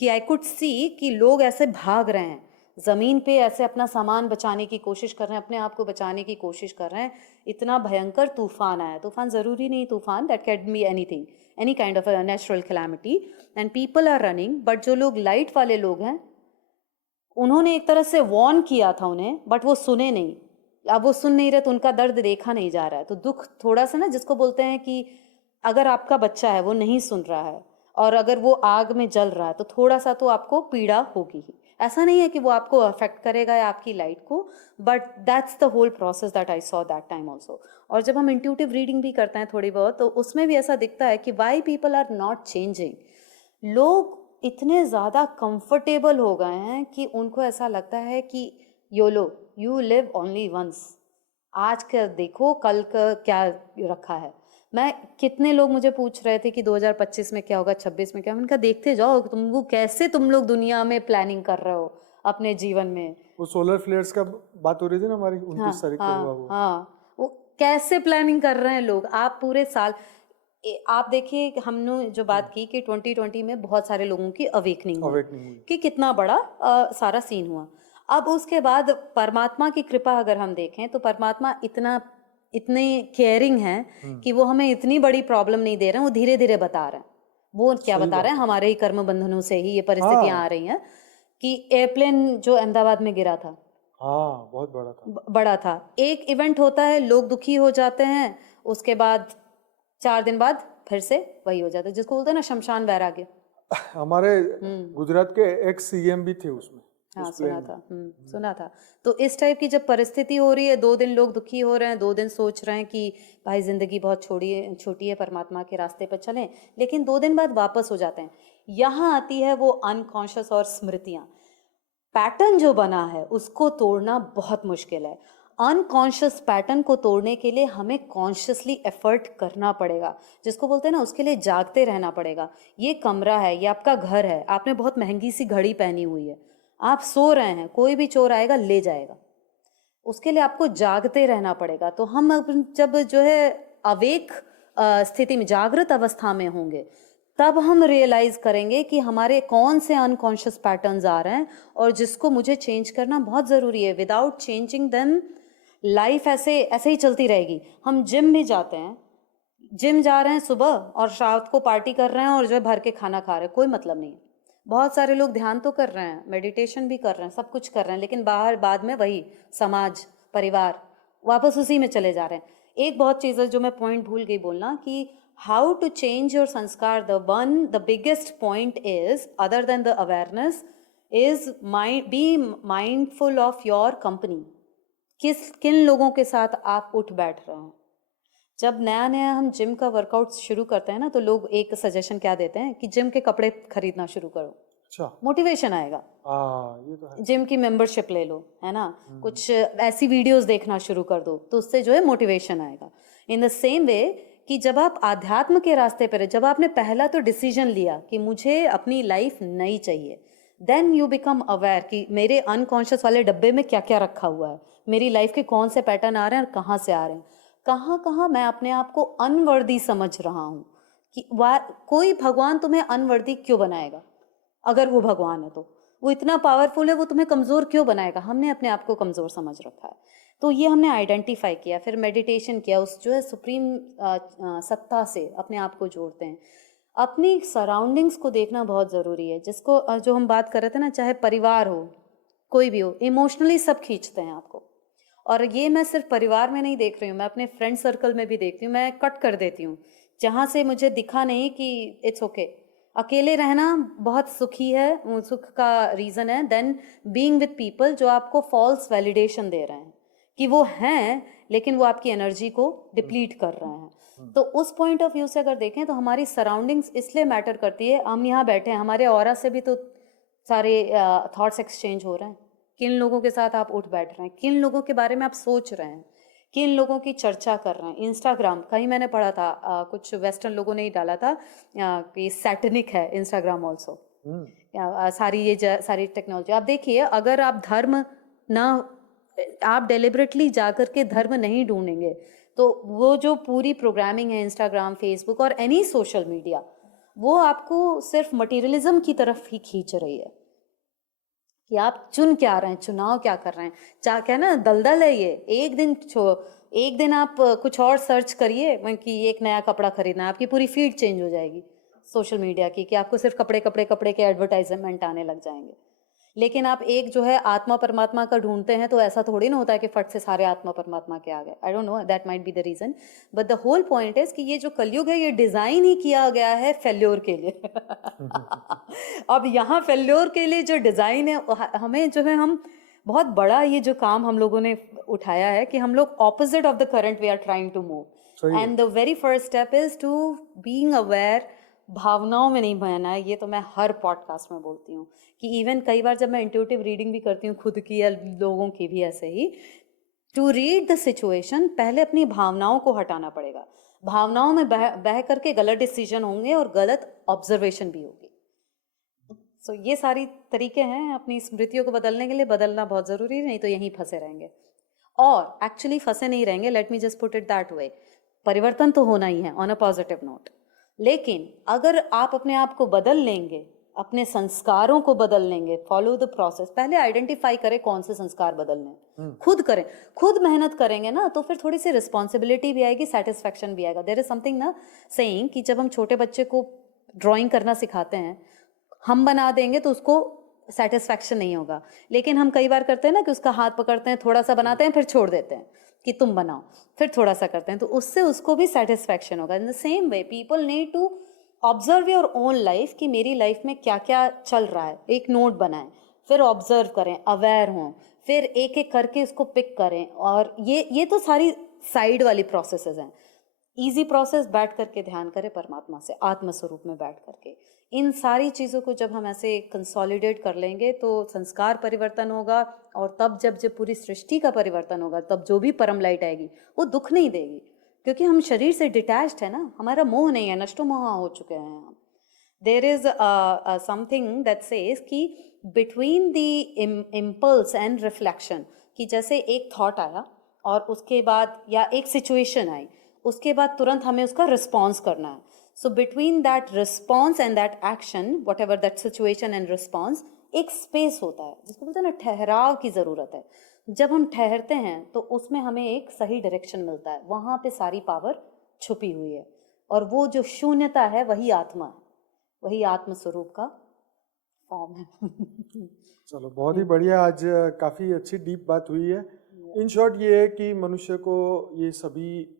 कि आई कुड सी कि लोग ऐसे भाग रहे हैं, ज़मीन पे ऐसे अपना सामान बचाने की कोशिश कर रहे हैं, अपने आप को बचाने की कोशिश कर रहे हैं। इतना भयंकर तूफान आया, तूफान ज़रूरी नहीं तूफान, that can be anything, any kind of a natural calamity, and people are running. But जो लोग लाइट वाले लोग हैं, उन्होंने एक तरह से वॉर्न किया था उन्हें, बट वो सुने नहीं। अब वो सुन नहीं रहे तो उनका दर्द देखा नहीं जा रहा है। तो दुख थोड़ा सा ना, जिसको बोलते हैं कि अगर आपका बच्चा है वो नहीं सुन रहा है और अगर वो आग में जल रहा है तो थोड़ा सा तो आपको पीड़ा होगी ही। ऐसा नहीं है कि वो आपको अफेक्ट करेगा या आपकी लाइट को, but that's the whole process that I saw that time also. और जब हम इंट्यूटिव रीडिंग भी करते हैं थोड़ी बहुत, तो उसमें भी ऐसा दिखता है कि why people are not changing. लोग इतने ज़्यादा कंफर्टेबल हो गए हैं कि उनको ऐसा लगता है कि YOLO, you live only once, आज का देखो कल का क्या रखा है। मैं कितने लोग मुझे पूछ रहे थे कि 2025 में क्या होगा, 26 में क्या। मैंने कहा देखते जाओ, तुमको कैसे तुम लोग दुनिया में प्लानिंग कर रहे हो अपने जीवन में। वो सोलर फ्लेयर्स का बात हो रही थी ना हमारी, 29 तारीख को हुआ वो। हाँ, वो कैसे प्लानिंग कर रहे हैं लोग। आप पूरे साल आप देखिए कि हमने जो बात की कि 2020 में बहुत सारे लोगों की अवेकनिंग हुई कि कितना बड़ा सारा सीन हुआ। अब उसके बाद परमात्मा की कृपा अगर हम देखें तो परमात्मा इतने केयरिंग हैं कि वो हमें इतनी बड़ी प्रॉब्लम नहीं दे रहे हैं, वो धीरे धीरे बता रहे हैं। वो क्या बता रहे हैं, हमारे ही कर्म बंधनों से ही ये परिस्थितियां आ रही हैं। कि एयरप्लेन जो अहमदाबाद में गिरा था, हाँ बहुत बड़ा था, बड़ा था। एक इवेंट होता है, लोग दुखी हो जाते हैं, उसके बाद 4 दिन बाद फिर से वही हो जाता है, जिसको बोलते हैं ना शमशान वैराग्य। हमारे गुजरात के एक्स सीएम भी थे उसमें। हाँ सुना था। तो इस टाइप की जब परिस्थिति हो रही है, 2 दिन लोग दुखी हो रहे हैं, 2 दिन सोच रहे हैं कि भाई जिंदगी बहुत छोटी है, परमात्मा के रास्ते पर चलें, लेकिन 2 दिन बाद वापस हो जाते हैं। यहाँ आती है वो अनकॉन्शियस और स्मृतियाँ। पैटर्न जो बना है उसको तोड़ना बहुत मुश्किल है। अनकॉन्शियस पैटर्न को तोड़ने के लिए हमें कॉन्शियसली एफर्ट करना पड़ेगा, जिसको बोलते हैं ना, उसके लिए जागते रहना पड़ेगा। ये कमरा है, ये आपका घर है, आपने बहुत महंगी सी घड़ी पहनी हुई है, आप सो रहे हैं, कोई भी चोर आएगा ले जाएगा, उसके लिए आपको जागते रहना पड़ेगा। तो हम जब जो है अवेक स्थिति में, जागृत अवस्था में होंगे, तब हम रियलाइज करेंगे कि हमारे कौन से अनकॉन्शियस पैटर्न्स आ रहे हैं और जिसको मुझे चेंज करना बहुत ज़रूरी है। विदाउट चेंजिंग देम लाइफ ऐसे ही चलती रहेगी। हम जिम भी जाते हैं, जिम जा रहे हैं सुबह और रात को पार्टी कर रहे हैं और जो है भर के खाना खा रहे हैं, कोई मतलब नहीं है। बहुत सारे लोग ध्यान तो कर रहे हैं, मेडिटेशन भी कर रहे हैं, सब कुछ कर रहे हैं, लेकिन बाहर बाद में वही समाज, परिवार, वापस उसी में चले जा रहे हैं। एक बहुत चीज़ है जो मैं पॉइंट भूल गई बोलना, कि हाउ टू चेंज योर संस्कार। The biggest point is, other than the awareness, is be mindful of your company. किन लोगों के साथ आप उठ बैठ रहे हैं। जब नया नया हम जिम का वर्कआउट शुरू करते हैं ना, तो लोग एक सजेशन क्या देते हैं कि जिम के कपड़े खरीदना शुरू करो, अच्छा मोटिवेशन आएगा। ये तो है। जिम की मेंबरशिप ले लो, है ना, कुछ ऐसी वीडियोस देखना शुरू कर दो, तो उससे जो है मोटिवेशन आएगा। इन द सेम वे कि जब आप आध्यात्म के रास्ते पर, जब आपने पहला तो डिसीजन लिया कि मुझे अपनी लाइफ नई चाहिए, देन यू बिकम अवेयर कि मेरे अनकॉन्शियस वाले डब्बे में क्या क्या रखा हुआ है, मेरी लाइफ के कौन से पैटर्न आ रहे हैं और कहाँ से आ रहे हैं, कहाँ मैं अपने आप को अनवर्दी समझ रहा हूँ। कि कोई भगवान तुम्हें अनवर्दी क्यों बनाएगा? अगर वो भगवान है तो वो इतना पावरफुल है, वो तुम्हें कमज़ोर क्यों बनाएगा? हमने अपने आप को कमज़ोर समझ रखा है। तो ये हमने आइडेंटिफाई किया, फिर मेडिटेशन किया, उस जो है सुप्रीम सत्ता से अपने आप को जोड़ते हैं। अपनी सराउंडिंग्स को देखना बहुत ज़रूरी है, जिसको जो हम बात कर रहे थे ना, चाहे परिवार हो, कोई भी हो, इमोशनली सब खींचते हैं आपको। और ये मैं सिर्फ परिवार में नहीं देख रही हूँ, मैं अपने फ्रेंड सर्कल में भी देखती हूँ। मैं कट कर देती हूँ जहाँ से मुझे दिखा नहीं कि इट्स ओके। अकेले रहना बहुत सुखी है, सुख का रीज़न है, देन बीइंग विद पीपल जो आपको फॉल्स वैलिडेशन दे रहे हैं कि वो हैं, लेकिन वो आपकी एनर्जी को डिप्लीट कर रहे हैं। तो उस पॉइंट ऑफ व्यू से अगर देखें तो हमारी सराउंडिंग्स इसलिए मैटर करती है। हम यहाँ बैठे हैं, हमारे ऑरा से भी तो सारे थॉट्स एक्सचेंज हो रहे हैं। किन लोगों के साथ आप उठ बैठ रहे हैं, किन लोगों के बारे में आप सोच रहे हैं, किन लोगों की चर्चा कर रहे हैं। इंस्टाग्राम, कहीं मैंने पढ़ा था, कुछ वेस्टर्न लोगों ने ही डाला था कि सैटनिक है इंस्टाग्राम ऑल्सो। सारी टेक्नोलॉजी आप देखिए, अगर आप धर्म ना, आप डेलिबरेटली जाकर के धर्म नहीं ढूंढेंगे, तो वो जो पूरी प्रोग्रामिंग है इंस्टाग्राम, फेसबुक और एनी सोशल मीडिया, वो आपको सिर्फ मटीरियलिज्म की तरफ ही खींच रही है कि आप चुन क्या रहे हैं, चुनाव क्या कर रहे हैं। चाहे क्या ना, दलदल है ये, एक दिन आप कुछ और सर्च करिए कि एक नया कपड़ा खरीदना है, आपकी पूरी फीड चेंज हो जाएगी सोशल मीडिया की, कि आपको सिर्फ कपड़े कपड़े कपड़े के एडवर्टाइजमेंट आने लग जाएंगे। लेकिन आप एक जो है आत्मा परमात्मा का ढूंढते हैं, तो ऐसा थोड़ी ना होता है कि फट से सारे आत्मा परमात्मा के आ गए। I don't know, that might be the reason, but the whole point is कि ये जो कलयुग है, ये डिजाइन ही किया गया है फेल्योर के लिए। अब यहाँ फेल्योर के लिए जो डिजाइन है, हमें जो है, हम बहुत बड़ा ये जो काम हम लोगों ने उठाया है कि हम लोग opposite of the current we are trying to move. And the very first step is to being aware. भावनाओं में नहीं बहना है, ये तो मैं हर पॉडकास्ट में बोलती हूँ कि इवन कई बार जब मैं इंट्यूटिव रीडिंग भी करती हूँ, खुद की या लोगों की भी ऐसे ही, टू रीड द सिचुएशन पहले अपनी भावनाओं को हटाना पड़ेगा। भावनाओं में बह करके गलत डिसीजन होंगे और गलत ऑब्जर्वेशन भी होगी। सो ये सारी तरीके हैं अपनी स्मृतियों को बदलने के लिए। बदलना बहुत ज़रूरी है, नहीं तो यहीं फंसे रहेंगे। और एक्चुअली फंसे नहीं रहेंगे, let me just put it that way. परिवर्तन तो होना ही है ऑन अ पॉजिटिव नोट, लेकिन अगर आप अपने आप को बदल लेंगे, अपने संस्कारों को बदल लेंगे, फॉलो द प्रोसेस। पहले आइडेंटिफाई करें कौन से संस्कार बदलने, खुद करें, खुद मेहनत करेंगे ना, तो फिर थोड़ी सी रिस्पॉन्सिबिलिटी भी आएगी, सेटिस्फैक्शन भी आएगा। देयर इज समथिंग ना सेइंग कि जब हम छोटे बच्चे को ड्राइंग करना सिखाते हैं, हम बना देंगे तो उसको सेटिस्फैक्शन नहीं होगा, लेकिन हम कई बार करते हैं ना कि उसका हाथ पकड़ते हैं, थोड़ा सा बनाते हैं, फिर छोड़ देते हैं कि तुम बनाओ, फिर थोड़ा सा करते हैं, तो उससे उसको भी सेटिस्फैक्शन होगा। In the same way people need to observe your own life कि मेरी लाइफ में क्या क्या चल रहा है। एक नोट बनाएं, फिर ऑब्जर्व करें, अवेयर हों, फिर एक एक करके इसको पिक करें। और ये तो सारी साइड वाली प्रोसेसेस हैं। ईजी प्रोसेस, बैठ करके ध्यान करें परमात्मा से, आत्म स्वरूप में बैठ करके। इन सारी चीज़ों को जब हम ऐसे कंसोलिडेट कर लेंगे तो संस्कार परिवर्तन होगा, और तब जब पूरी सृष्टि का परिवर्तन होगा, तब जो भी परम लाइट आएगी वो दुख नहीं देगी, क्योंकि हम शरीर से डिटैच्ड है ना, हमारा मोह नहीं है, नष्टो मोह हो चुके हैं हम। There is something that says कि between the impulse and reflection, कि जैसे एक थॉट आया और उसके बाद, या एक सिचुएशन आई, उसके बाद तुरंत हमें उसका रिस्पॉन्स करना है। So between that response and that action, what ever that situation and response, एक स्पेस होता है जिसको बोलते हैं ना, ठहराव की ज़रूरत है। जब हम ठहरते हैं तो उसमें हमें एक सही डायरेक्शन मिलता है, वहाँ पे सारी पावर छुपी हुई है, और वो जो शून्यता है वही आत्मा है, वही आत्म स्वरूप का फॉर्म है। चलो, बहुत ही बढ़िया। आज काफ़ी अच्छी डीप बात हुई है। इन शॉर्ट ये है कि मनुष्य को ये सभी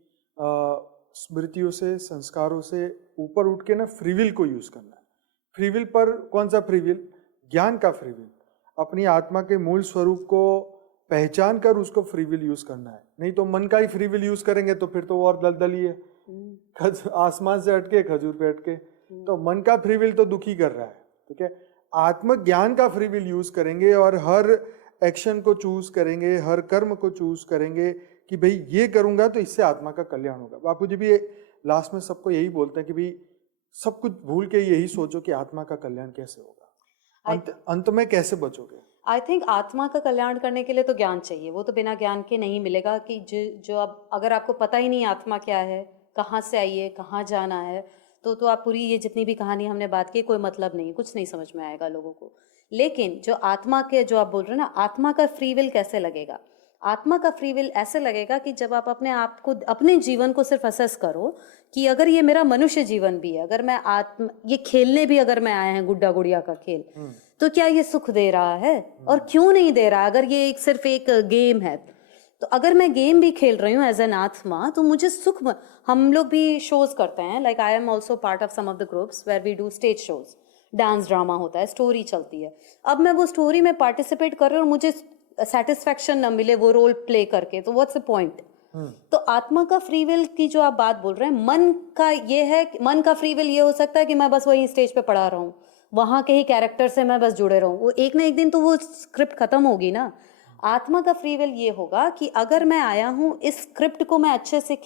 स्मृतियों से, संस्कारों से ऊपर उठ के ना फ्री विल को यूज़ करना है। फ्री विल पर कौन सा फ्री विल? ज्ञान का फ्री विल। अपनी आत्मा के मूल स्वरूप को पहचान कर उसको फ्री विल यूज़ करना है। नहीं तो मन का ही फ्री विल यूज़ करेंगे तो फिर तो वो और दलदल ही है, आसमान से हटके खजूर पे हटके। तो मन का फ्री विल तो दुखी कर रहा है, ठीक है। आत्मज्ञान का फ्री विल यूज़ करेंगे और हर एक्शन को चूज करेंगे, हर कर्म को चूज करेंगे कि भाई ये करूंगा तो इससे आत्मा का कल्याण होगा। बापू जी भी लास्ट में सबको यही बोलते हैं कि भाई सब कुछ भूल के यही सोचो कि आत्मा का कल्याण कैसे होगा, अंत में कैसे बचोगे। आई थिंक आत्मा का कल्याण करने के लिए तो ज्ञान चाहिए, वो तो बिना ज्ञान के नहीं मिलेगा। कि जो अब अगर आपको पता ही नहीं आत्मा क्या है, कहाँ से आई है, कहाँ जाना है, तो आप पूरी ये जितनी भी कहानी हमने बात की, कोई मतलब नहीं, कुछ नहीं समझ में आएगा लोगों को। लेकिन जो आत्मा के, जो आप बोल रहे हो ना, आत्मा का फ्री विल कैसे लगेगा? आत्मा का फ्री विल ऐसे लगेगा कि जब आप अपने आप को, अपने जीवन को सिर्फ असेस करो कि अगर ये मेरा मनुष्य जीवन भी है, अगर मैं ये खेलने भी अगर मैं आए हैं गुड्डा गुड़िया का खेल, तो क्या ये सुख दे रहा है और क्यों नहीं दे रहा? अगर ये सिर्फ एक गेम है, तो अगर मैं गेम भी खेल रही हूँ एज एन आत्मा, तो मुझे सुख। हम लोग भी शोज करते हैं, like I am also part of some of the groups where we do stage shows, dance drama होता है, स्टोरी चलती है। अब मैं वो स्टोरी में पार्टिसिपेट कर रही हूँ और मुझे सेटिस्फैक्शन ना मिले वो रोल प्ले करके, तो व्हाट्स द पॉइंट? तो आत्मा का फ्री विल की जो आप बात बोल रहे हैं, मन का ये है, मन का फ्री विल ये हो सकता है कि मैं बस वही स्टेज पे पढ़ा रहा हूँ, वहां के ही कैरेक्टर से मैं बस जुड़े रहूं, वो एक ना एक दिन तो वो स्क्रिप्ट खत्म होगी ना। आत्मा का फ्री विल ये होगा कि अगर मैं आया हूँ, इस स्क्रिप्ट को मैं अच्छे से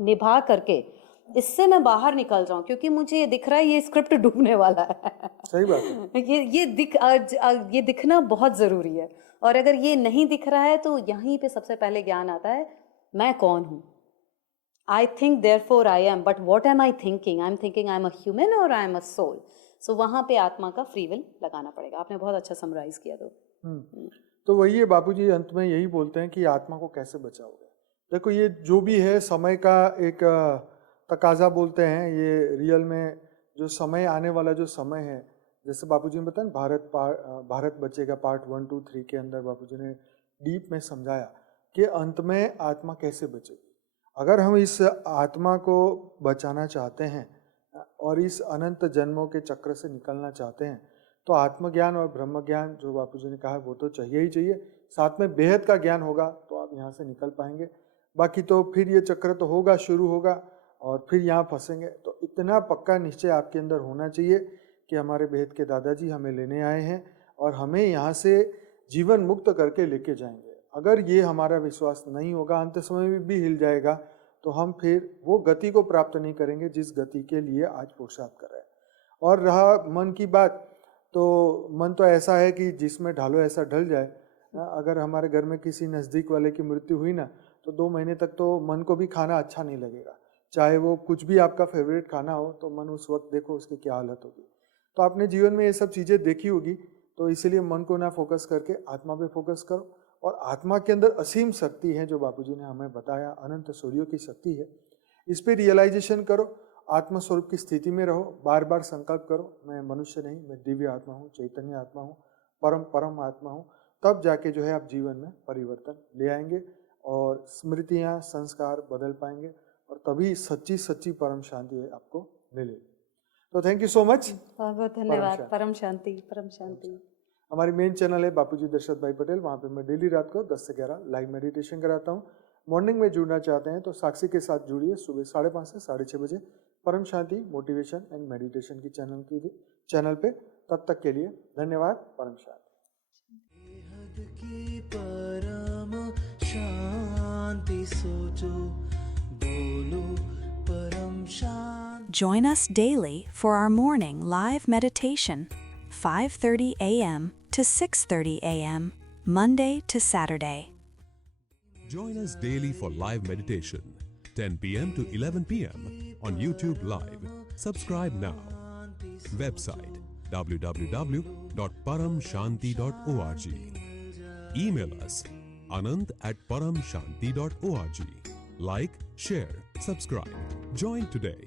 निभा करके इससे मैं बाहर निकल जाऊं, क्योंकि मुझे ये दिख रहा है ये स्क्रिप्ट डूबने वाला है। सही बात है। ये दिखना बहुत जरूरी है, और अगर ये नहीं दिख रहा है तो यहीं पे सबसे पहले ज्ञान आता है, मैं कौन हूँ। आई think therefore I M, but what am I thinking? I am thinking I am a human और आई एम अ सोल। सो वहाँ पे आत्मा का फ्री विल लगाना पड़ेगा। आपने बहुत अच्छा समराइज किया। तो वही है, बापूजी अंत में यही बोलते हैं कि आत्मा को कैसे बचाओगे। देखो ये जो भी है समय का एक तकाजा बोलते हैं, ये रियल में जो समय आने वाला जो समय है, जैसे बापूजी ने बताया भारत बचेगा पार्ट 1, 2, 3 के अंदर बापूजी ने डीप में समझाया कि अंत में आत्मा कैसे बचेगी। अगर हम इस आत्मा को बचाना चाहते हैं और इस अनंत जन्मों के चक्र से निकलना चाहते हैं तो आत्मज्ञान और ब्रह्म ज्ञान जो बापूजी ने कहा वो तो चाहिए ही चाहिए, साथ में बेहद का ज्ञान होगा तो आप यहाँ से निकल पाएंगे। बाकी तो फिर ये चक्र तो होगा, शुरू होगा और फिर यहाँ फंसेंगे। तो इतना पक्का निश्चय आपके अंदर होना चाहिए कि हमारे बेहद के दादाजी हमें लेने आए हैं और हमें यहाँ से जीवन मुक्त करके लेके जाएंगे। अगर ये हमारा विश्वास नहीं होगा, अंत समय में भी हिल जाएगा, तो हम फिर वो गति को प्राप्त नहीं करेंगे जिस गति के लिए आज पुरुषार्थ कर रहे हैं। और रहा मन की बात, तो मन तो ऐसा है कि जिसमें ढालो ऐसा ढल जाए। अगर हमारे घर में किसी नज़दीक वाले की मृत्यु हुई ना, तो 2 महीने तक तो मन को भी खाना अच्छा नहीं लगेगा, चाहे वो कुछ भी आपका फेवरेट खाना हो, तो मन उस वक्त देखो उसकी क्या हालत होगी। तो आपने जीवन में ये सब चीज़ें देखी होगी, तो इसीलिए मन को ना फोकस करके आत्मा पे फोकस करो। और आत्मा के अंदर असीम शक्ति है जो बापूजी ने हमें बताया, अनंत सूर्यों की शक्ति है। इस पर रियलाइजेशन करो, आत्मस्वरूप की स्थिति में रहो, बार बार संकल्प करो मैं मनुष्य नहीं, मैं दिव्य आत्मा हूँ, चैतन्य आत्मा हूँ, परम आत्मा हूँ। तब जाके जो है आप जीवन में परिवर्तन ले आएंगे और स्मृतियाँ संस्कार बदल पाएंगे और तभी सच्ची परम शांति आपको मिलेगी। तो थैंक यू सो मच, बहुत बहुत धन्यवाद। परम शांति। हमारी मेन चैनल है बापूजी दशरथ भाई पटेल, वहाँ पे मैं डेली रात को 10 से 11 लाइव मेडिटेशन कराता हूँ। मॉर्निंग में जुड़ना चाहते हैं तो साक्षी के साथ जुड़िए सुबह 5:30 से 6:30 बजे परम शांति मोटिवेशन एंड मेडिटेशन की चैनल पे। तब तक के लिए धन्यवाद। परम शांति। Join us daily for our morning live meditation, 5:30 a.m. to 6:30 a.m., Monday to Saturday. Join us daily for live meditation, 10 p.m. to 11 p.m. on YouTube Live. Subscribe now. Website www.paramshanti.org. Email us anant@paramshanti.org. Like, share, subscribe. Join today.